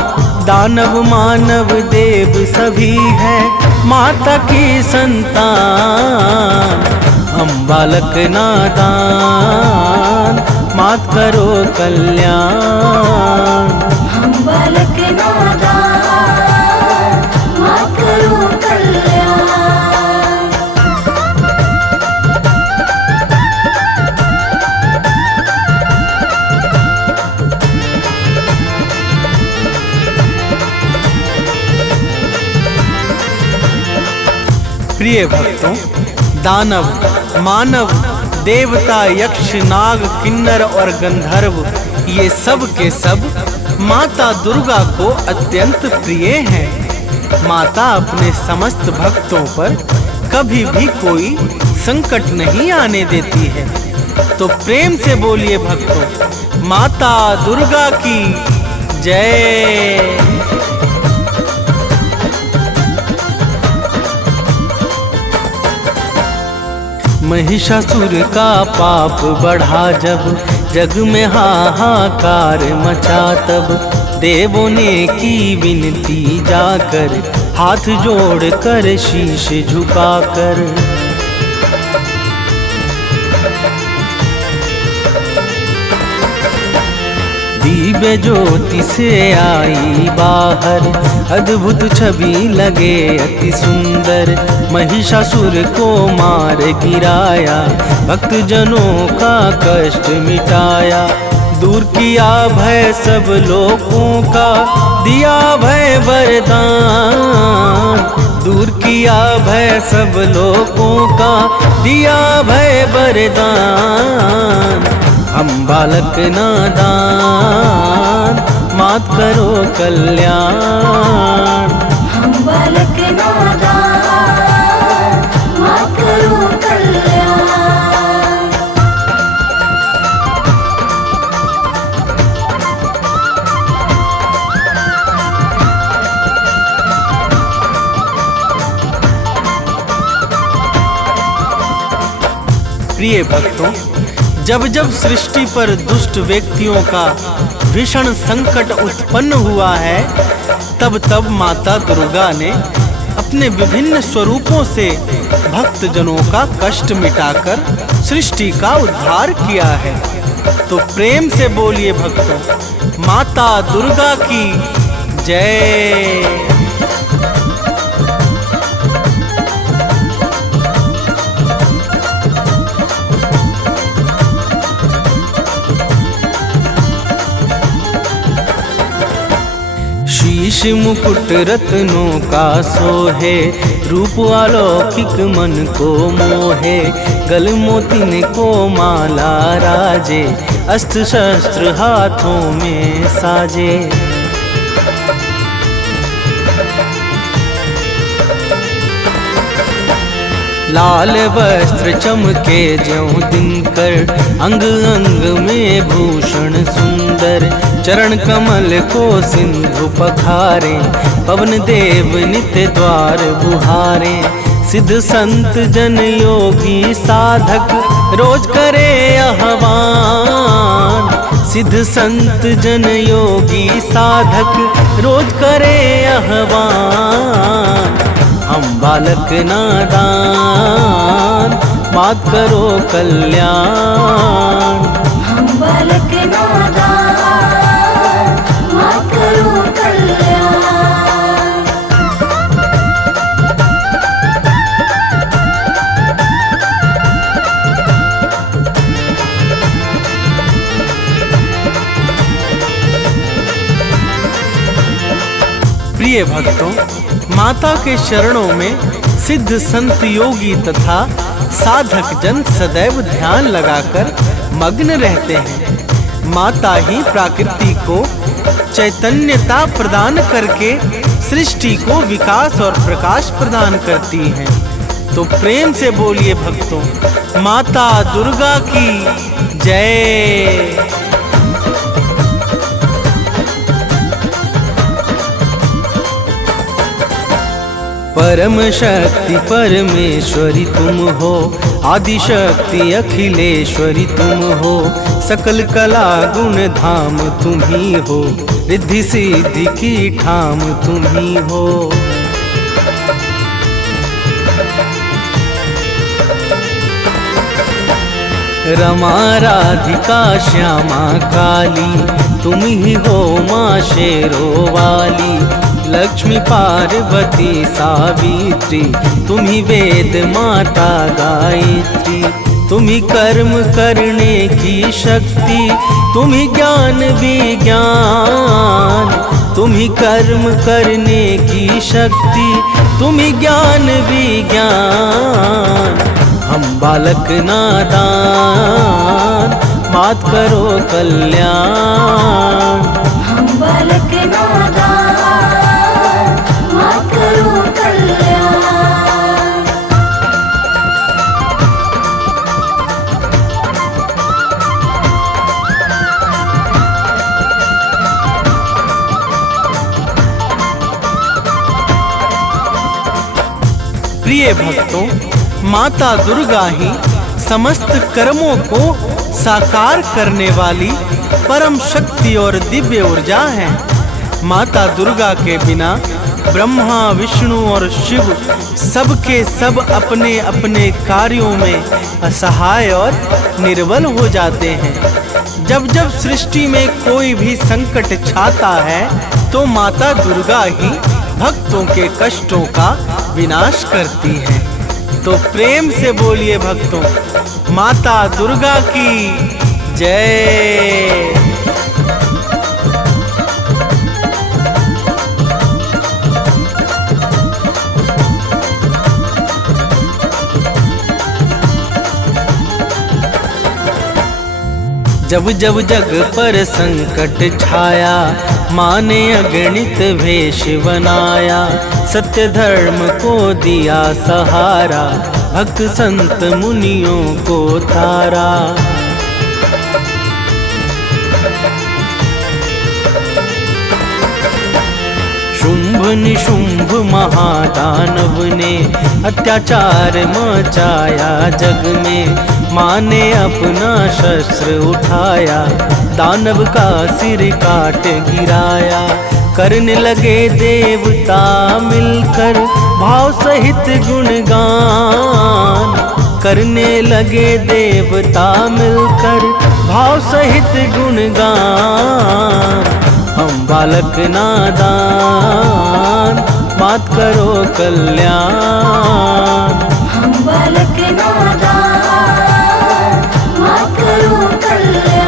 दानव मानव देव सभी है माता की संतान। हम बालक नादान मात करो कल्याण। हम बालक नादान मात करो कल्याण। प्रिय भक्तों, दानव, मानव, देवता, यक्ष, नाग, किन्नर और गंधर्व, ये सब के सब माता दुर्गा को अत्यंत प्रिय हैं। माता अपने समस्त भक्तों पर कभी भी कोई संकट नहीं आने देती है। तो प्रेम से बोलिए भक्तों, माता दुर्गा की जय। महिषासुर का पाप बढ़ा जब जग में हाहाकार मचा, तब देवों ने की विनती जाकर, हाथ जोड़ कर शीश झुकाकर। दिव्य ज्योति से आई बाहर, अद्भुत छवि लगे अति सुंदर। महिषासुर को मार गिराया, भक्त जनों का कष्ट मिटाया। दूर किया भय सब लोगों का, दिया भय वरदान। दूर किया भय सब लोगों का, दिया भय वरदान। हम बालक नादान, मात करो कल्याण। हम बालक नादान, मात करो कल्याण। प्रिय भक्तों, जब जब सृष्टि पर दुष्ट व्यक्तियों का भीषण संकट उत्पन्न हुआ है, तब तब माता दुर्गा ने अपने विभिन्न स्वरूपों से भक्त जनों का कष्ट मिटाकर सृष्टि का उद्धार किया है। तो प्रेम से बोलिए भक्तों, माता दुर्गा की जय। शीश मुकुट रत्नों का सोहे, रूप अलौकिक मन को मोहे। गल मोतिन को माला राजे, अस्त्र शस्त्र हाथों में साजे। लाल वस्त्र चमके ज्यों दिनकर, अंग अंग में भूषण सुंदर। चरण कमल को सिंधु पखारे, पवन देव नित्य द्वार बुहारे। सिद्ध संत जन योगी साधक, रोज करे आह्वान। सिद्ध संत जन योगी साधक, रोज करे आह्वान। हम बालक नादान, मात करो कल्याण। हम बालक नादान, मात करो कल्याण। प्रिय भक्तों, माता के चरणों में सिद्ध संत योगी तथा साधक जन सदैव ध्यान लगाकर मग्न रहते हैं। माता ही प्रकृति को चैतन्यता प्रदान करके सृष्टि को विकास और प्रकाश प्रदान करती हैं। तो प्रेम से बोलिए भक्तों, माता दुर्गा की जय। परम शक्ति परमेश्वरी तुम हो, आदि शक्ति अखिलेश्वरी तुम हो। सकल कला गुण धाम तुम ही हो, रिद्धि सिद्धि की ठाम तुम ही हो। रमा राधिका श्यामा काली, तुम ही हो माँ शेरों वाली। लक्ष्मी पार्वती सावित्री, तुम ही वेद माता गायत्री। तुम्ही कर्म करने की शक्ति, तुम्ही ज्ञान विज्ञान। तुम्ही कर्म करने की शक्ति, तुम्ही ज्ञान विज्ञान। हम बालक नादान, मात करो कल्याण। हम बालक नादान, मात करो कल्याण। प्रिय भक्तों, माता दुर्गा ही समस्त कर्मों को साकार करने वाली परम शक्ति और दिव्य ऊर्जा है। माता दुर्गा के बिना ब्रह्मा, विष्णु और शिव सबके सब अपने अपने कार्यों में असहाय और निर्बल हो जाते हैं। जब जब सृष्टि में कोई भी संकट छाता है तो माता दुर्गा ही भक्तों के कष्टों का विनाश करती है। तो प्रेम से बोलिए भक्तों, माता दुर्गा की जय। जब जब जग पर संकट छाया, माँ ने अगणित वेश बनाया। सत्य धर्म को दिया सहारा, भक्त संत मुनियों को तारा। शुंभ निशुंभ महादानव ने अत्याचार मचाया जग में। माँ ने अपना शस्त्र उठाया, दानव का सिर काट गिराया। करने लगे देवता मिलकर भाव सहित गुणगान। करने लगे देवता मिलकर भाव सहित गुणगान। हम बालक नादान, मात करो कल्याण। हम बालक नादान, मात करो कल्याण।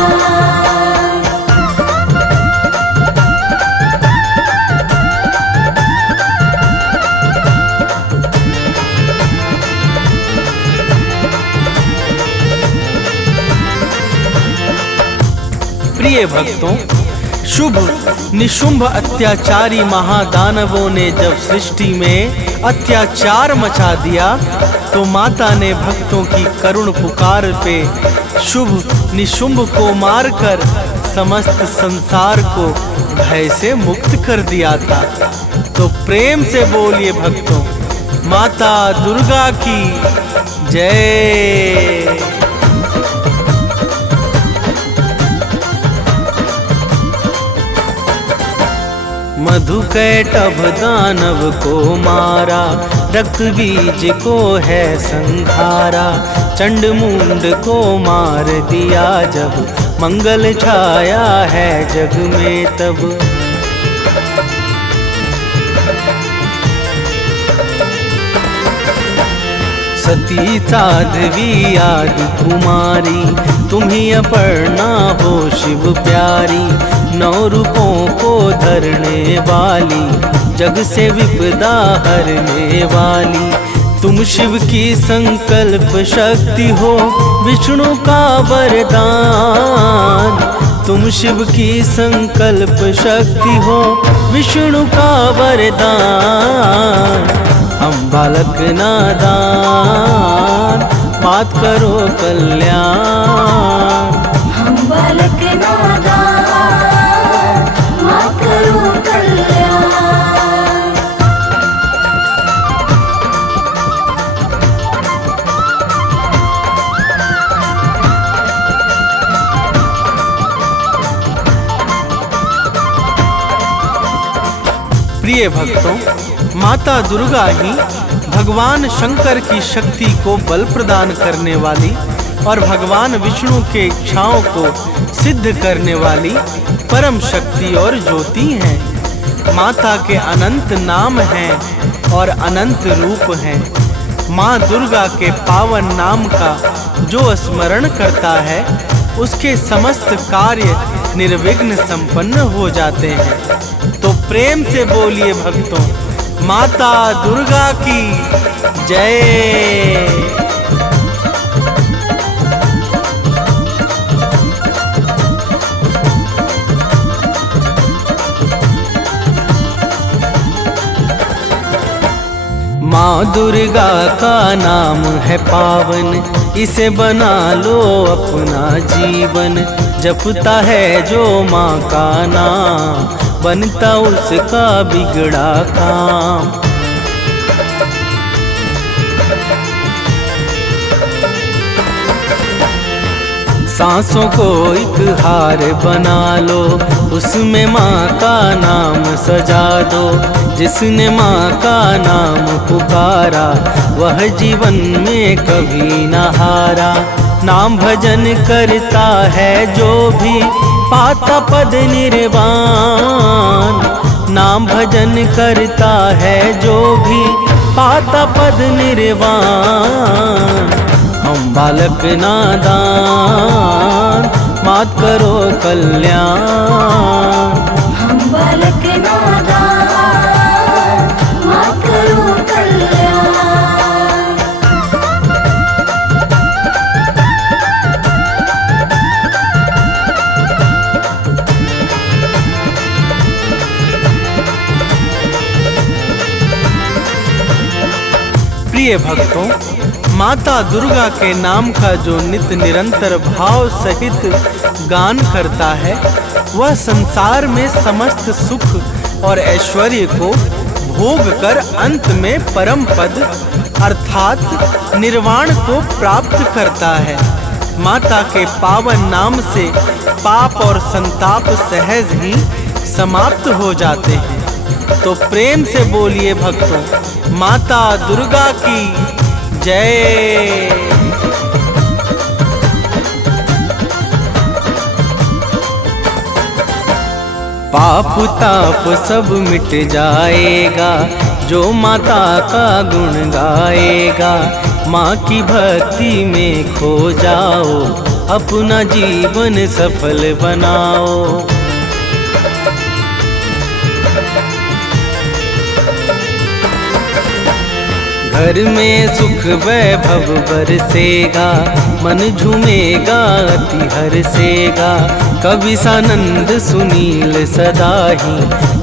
प्रिय भक्तों, शुभ निशुंभ अत्याचारी महादानवों ने जब सृष्टि में अत्याचार मचा दिया तो माता ने भक्तों की करुण पुकार पे शुभ निशुंभ को मारकर समस्त संसार को भय से मुक्त कर दिया था। तो प्रेम से बोलिए भक्तों, माता दुर्गा की जय। मधुकैटभ दानव को मारा, रक्त बीज को है संहारा। चंड मुंड को मार दिया जब, मंगल छाया है जग में तब। सती साध्वी आदि कुमारी, तुम्ही अपर्णा हो शिव प्यारी। 9 रूपों को धरने वाली, जग से विपदा हरने वाली। तुम शिव की संकल्प शक्ति हो, विष्णु का वरदान। तुम शिव की संकल्प शक्ति हो, विष्णु का वरदान। हम बालक नादान, मात करो कल्याण। हम बालक नादान, मात करो कल्याण। प्रिय भक्तों, माता दुर्गा ही भगवान शंकर की शक्ति को बल प्रदान करने वाली और भगवान विष्णु के इच्छाओं को सिद्ध करने वाली परम शक्ति और ज्योति हैं। माता के अनंत नाम हैं और अनंत रूप हैं। माँ दुर्गा के पावन नाम का जो स्मरण करता है उसके समस्त कार्य निर्विघ्न संपन्न हो जाते हैं। तो प्रेम से बोलिए भक्तों, माता दुर्गा की जय। माँ दुर्गा का नाम है पावन, इसे बना लो अपना जीवन। जपता है जो माँ का नाम, बनता उसका बिगड़ा काम। सांसों को एक हार बना लो, उसमें माँ का नाम सजा दो। जिसने माँ का नाम पुकारा, वह जीवन में कभी न हारा। नाम भजन करता है जो भी, पाता पद निर्वाण। नाम भजन करता है जो भी, पाता पद निर्वाण। हम बालक नादान, मात करो कल्याण। हम बालक नादान, मात करो कल्याण। प्रिय भक्तों, माता दुर्गा के नाम का जो नित्य निरंतर भाव सहित गान करता है, वह संसार में समस्त सुख और ऐश्वर्य को भोग कर अंत में परम पद अर्थात निर्वाण को प्राप्त करता है। माता के पावन नाम से पाप और संताप सहज ही समाप्त हो जाते हैं। तो प्रेम से बोलिए भक्तों, माता दुर्गा की जय। पाप ताप सब मिट जाएगा, जो माता का गुण गाएगा। माँ की भक्ति में खो जाओ, अपना जीवन सफल बनाओ। घर में सुख वैभव बरसेगा, मन झूमेगा अति हर्षेगा। कवि सानंद सुनील सदा ही,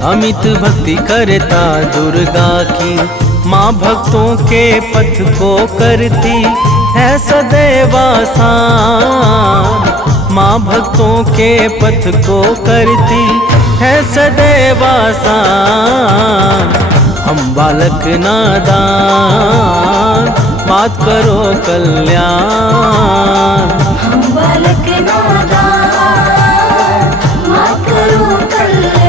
अमित भक्ति करता दुर्गा की। माँ भक्तों के पथ को करती है सदैव आसान। माँ भक्तों के पथ को करती है सदैव आसान। हम बालक नादान, मात करो कल्याण। हम बालक नादान, मात करो कल्याण।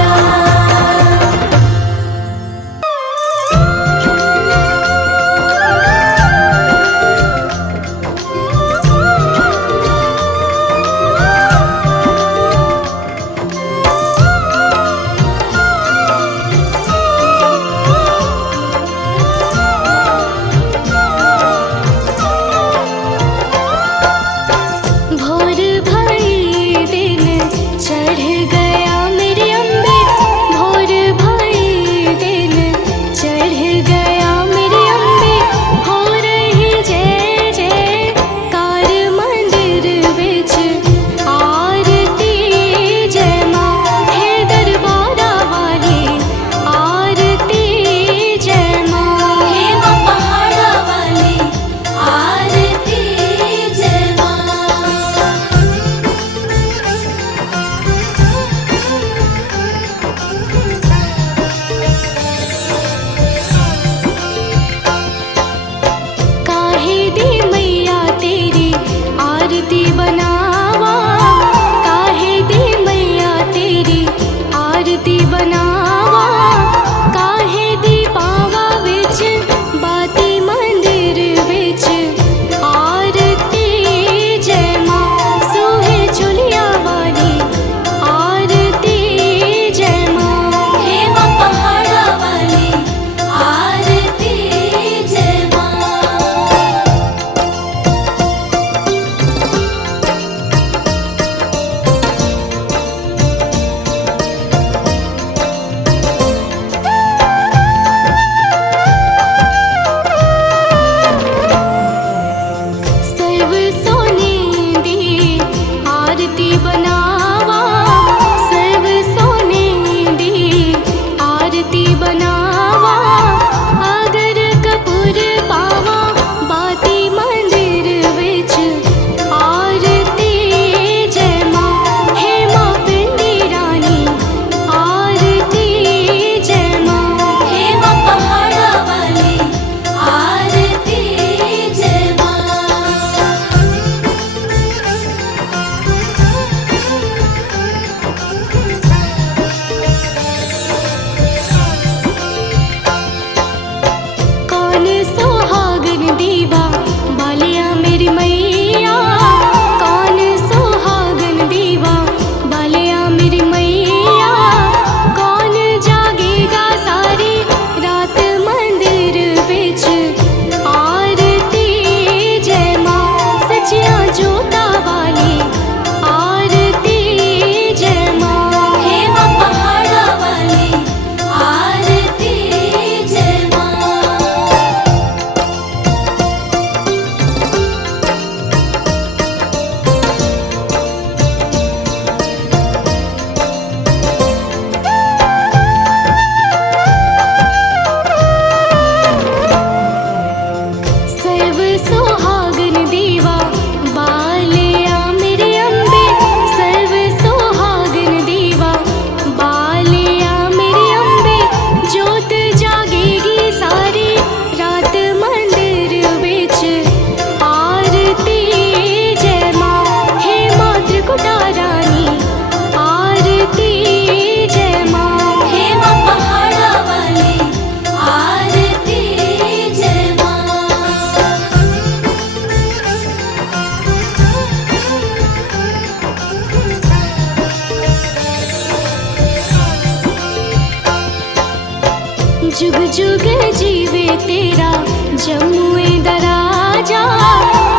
तेरा जमुए दराजा,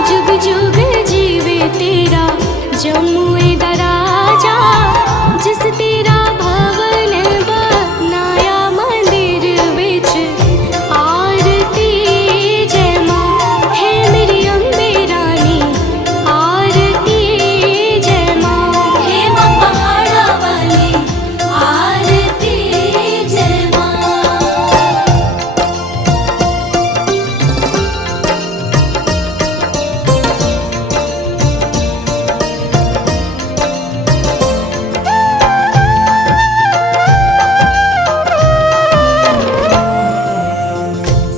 जुग जुग जीवे तेरा जमुए दराजा। जिस तेरा भवन बनाया मंदिर विच आरती जय माँ, है मेरी अम्बे रानी आरती जय माँ। हे माँ पहाड़ा वाली आरती जय माँ।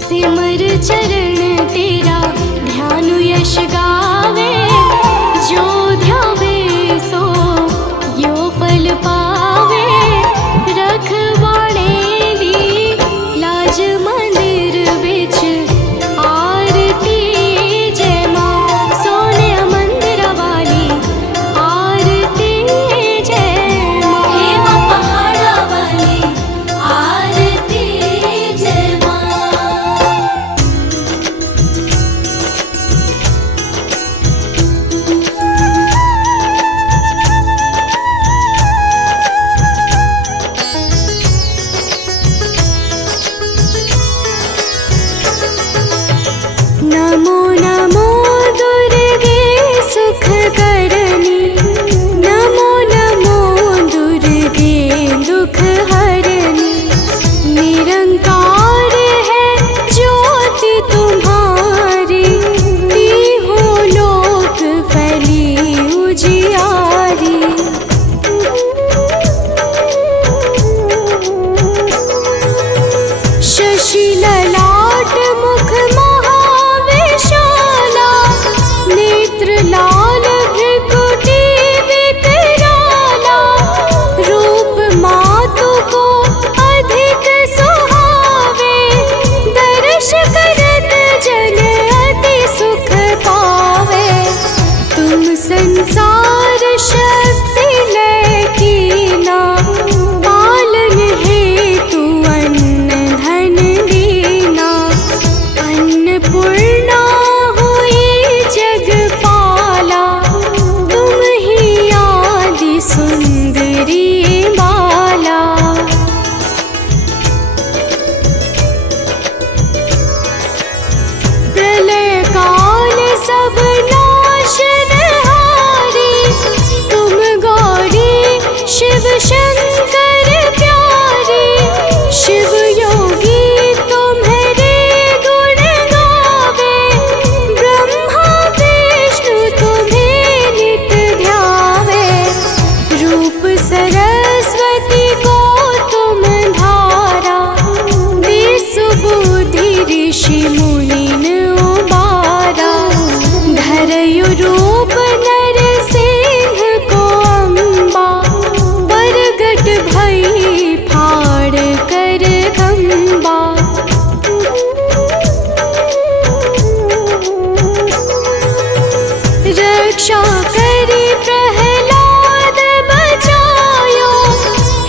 सिमर चरण तेरा ध्यान यश गावे, जो ध्यावे सो यो फल पावे। रखवाड़े दी लाज मंदिर विच आरती जय माँ, सोने मंदिर वाली आरती जय माँ। हे माँ पहाड़ा वाली आरती जय माँ। नमो नमो दुर्गे सुख करनी, नमो नमो दुर्गे दुख हरनी। निरंकार है ज्योति तुम्हारी, तीहों लोक फैली उजियारी। शशि ललाट मुख महाविशाला, नेत्र लाल भृकुटी विकराला। रूप मातु को अधिक सुहावे, दर्श करत जन अति सुख पावे। तुम संसार शक्ति लय कीना, पालन हेतु अन्न धन दीना। अन्नपूर्णा हुई जगपाला, तुम ही आदि सुंदरी बाला। प्रलय काल सब नाशनहारी, तुम गौरी शिव शंकर प्यारी। शिव योगी तुम्हारे गुण गावे, ब्रह्मा विष्णु तुम्हें नित ध्यावे। रूप सरस्वती को तुम धारा, सुबुद्धि ऋषि मुनिन उबारा। धरयु रूप नरसिंह को अम्बा, प्रगट भई फाड़ कर खम्बा। रक्षा करी प्रहलाद बचायो,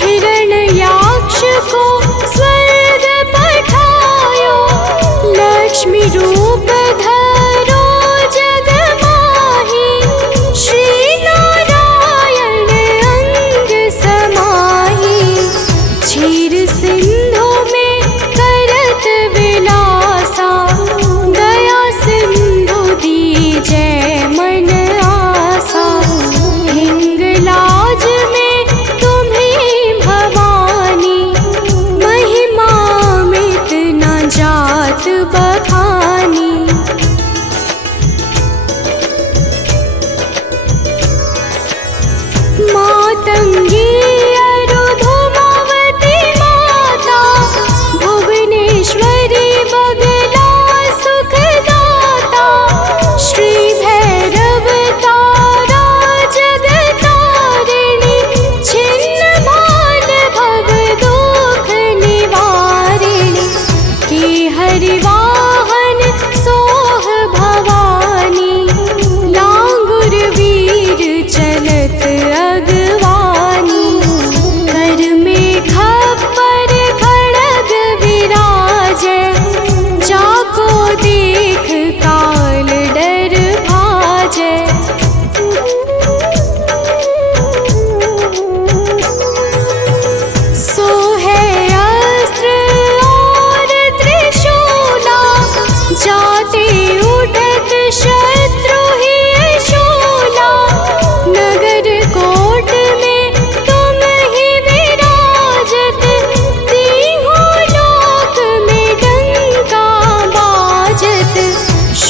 हिरण्याक्ष को स्वर्ग पठायो। लक्ष्मी रूप धरो जग माही, श्री नारायण अंग समाही। क्षीर सिंधु में करत विलासा, दया सिंधु दीजै मन आसा। हिंगलाज में तुम्हीं भवानी, महिमा मित न जात बखानी।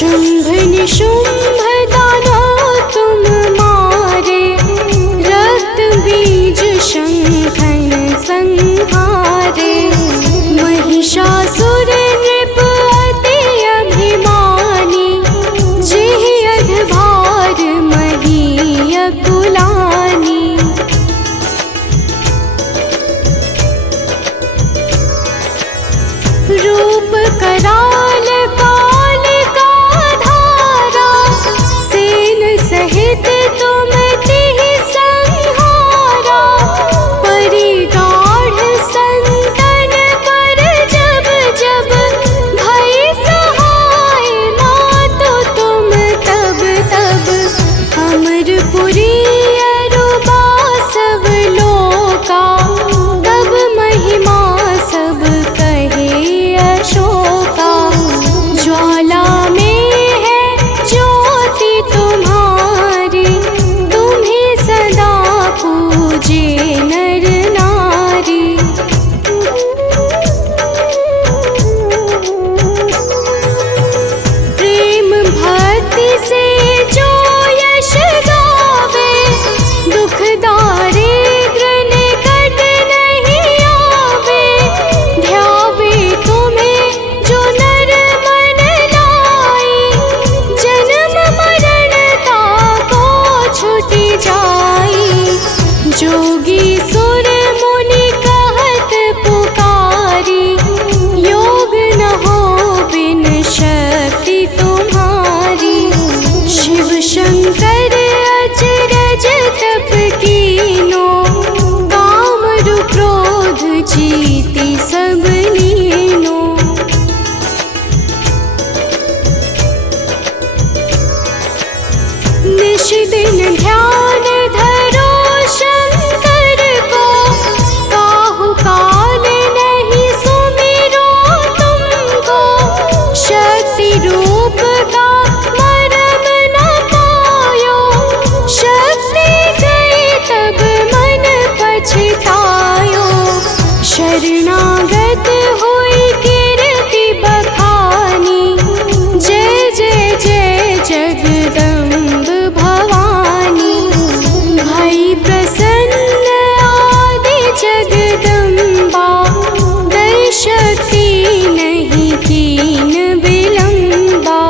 शुंभ निशुंभ दानव तुम मारे, रक्त बीज शंखन संहारे। महिषासुर नृप अति अभिमानी, जिहि अधभार महीय कुलानी। रूप कराल काल का धारा, सेन सहित तुम तिहि संहारा। परिगाढ़ संतन पर जब जब, भई सहाय मातु तुम तब तब। अमरपुरी अरुबा सब लोका, तब महिमा सब कहे अशोका। ज्वाला में है ज्योति तुम्हारी, तुम्हें सदा पूजे नर नारी। प्रेम भक्ति से जो यश गावे, दुख दारिद्र निकट नहीं आवे। ध्यावे तुम्हें जो नर मन लाई, जन्म मरण ताको छुटि जाई। जोगी सुर मुनि कहत पुकारी, योग न हो बिन शक्ति तुम्हारी। शिव शंकर अचरज तप कीनो, काम रु क्रोध जीति सब लीनो। निश दिन ध्यान धरो शंकर को, काहू काल नहीं सुमिरो तुमको। शक्ति रूप का मरम न पायो, शक्ति गई तब मन पछतायो। शरणागत हुई कीर्ति बखानी, जय जय जय जगदम्ब भवानी। भई प्रसन्न आदि जगदम्बा, दई शक्ति नहीं कीन विलंबा।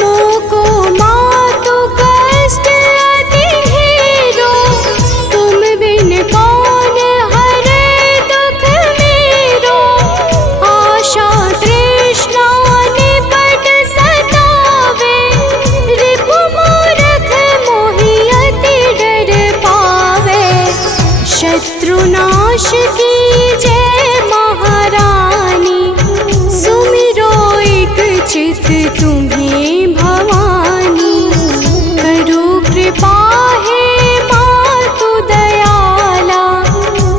मोको मातु कष्ट अति ढेरो, तुम बिन कौन हरे दुख मेरो। आशा तृष्णा निपट सतावे, रिपु मूरख मोहि अति डर पावे। शत्रुनाश की जय महारानी, सुमिरो एक चित तुम्हें भवानी। करो कृपा हे मातु दयाला,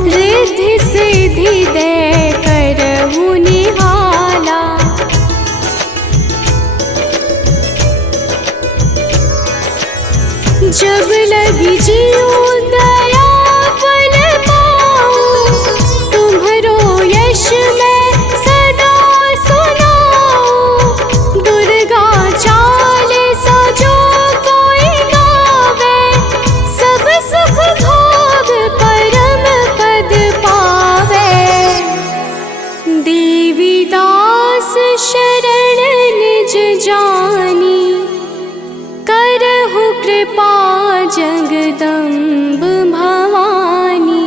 रिद्धि सिद्धि दे करहु निहाला। जब लगी जीऊँ दया फल पाऊँ, तुम्हरो यश मैं सदा सुनाऊँ। दुर्गा चालीसा जो कोई गावे, सब सुख भोग परम पद पावे। देवी दास शरण निज जानी, करहु कृपा जगदम्ब भवानी।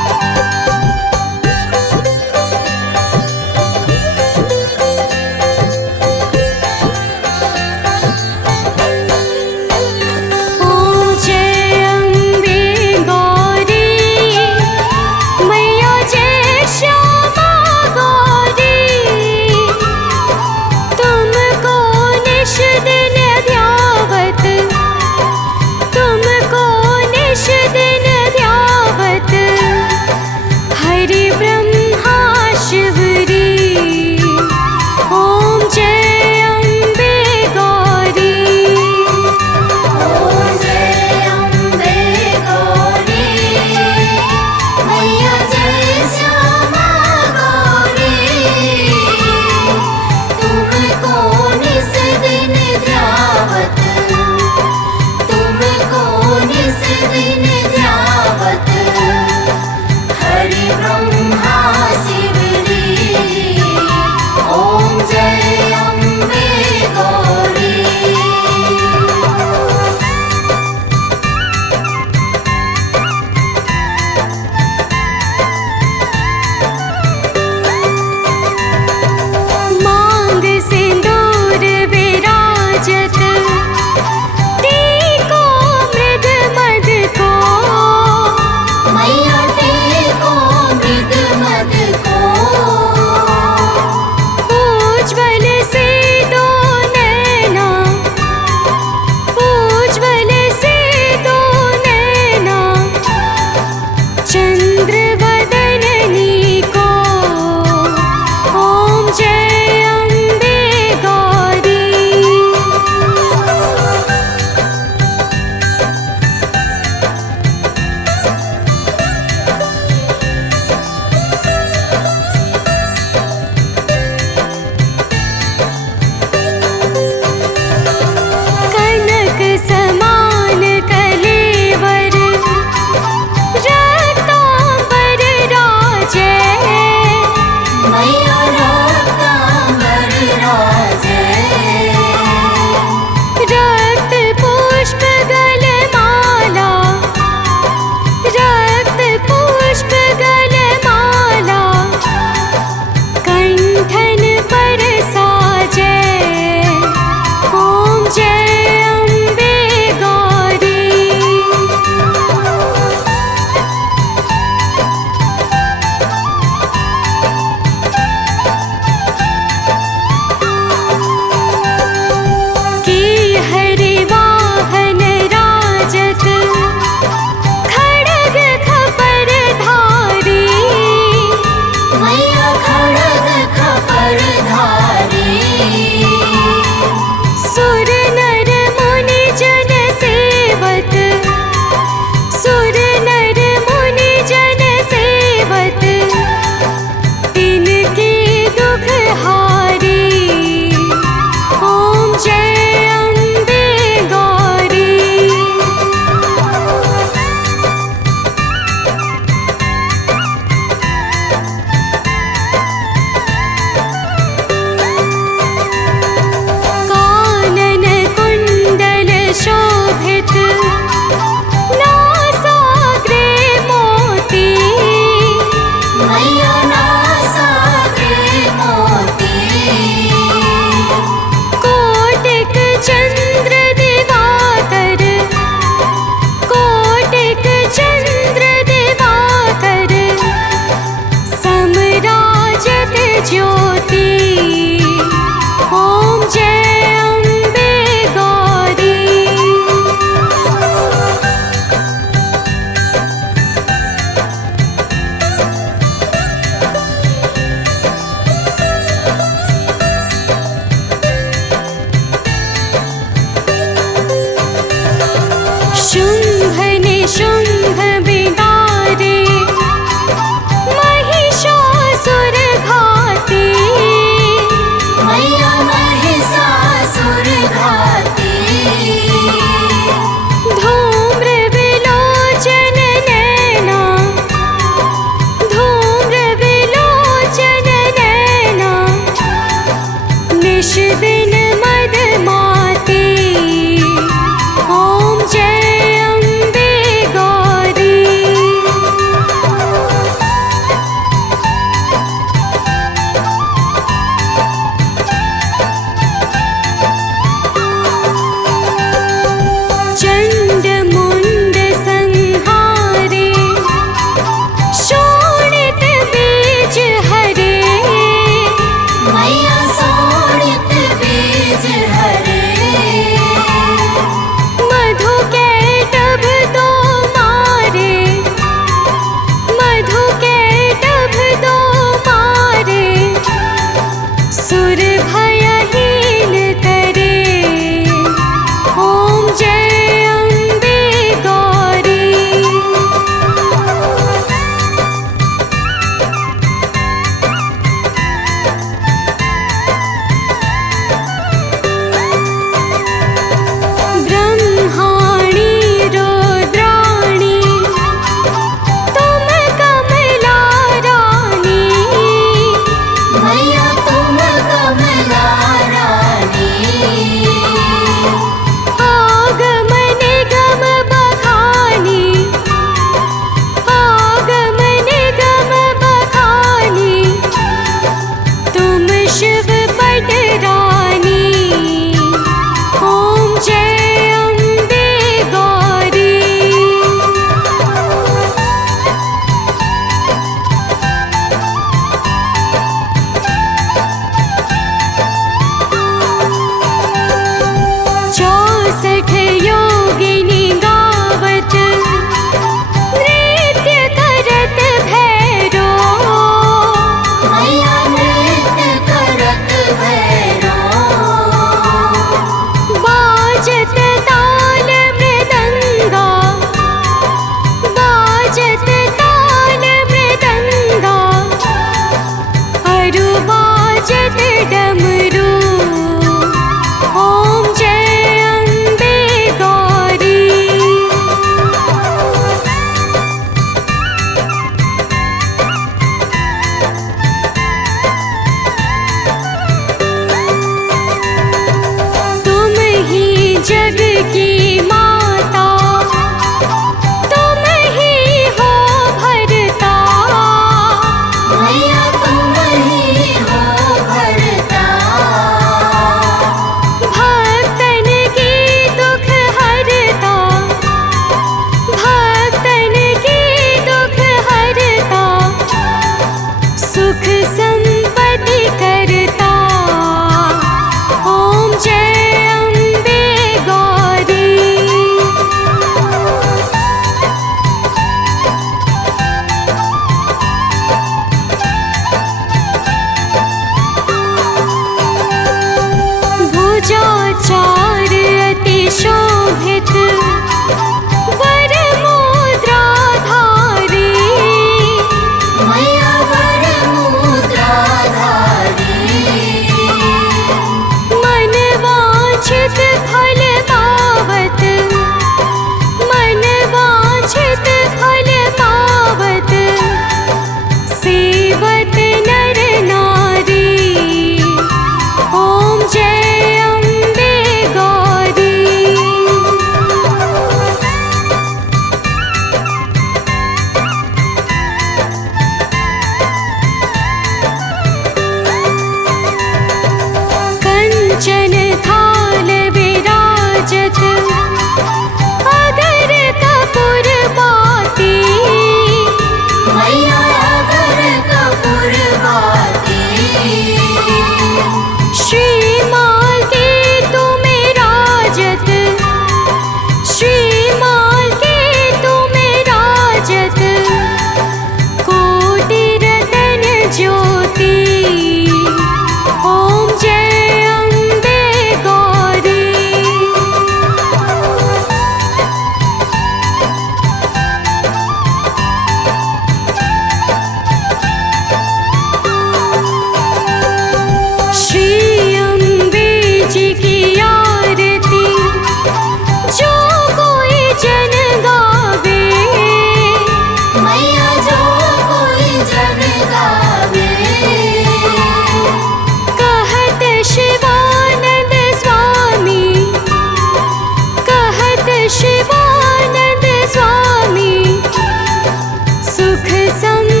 सुख संग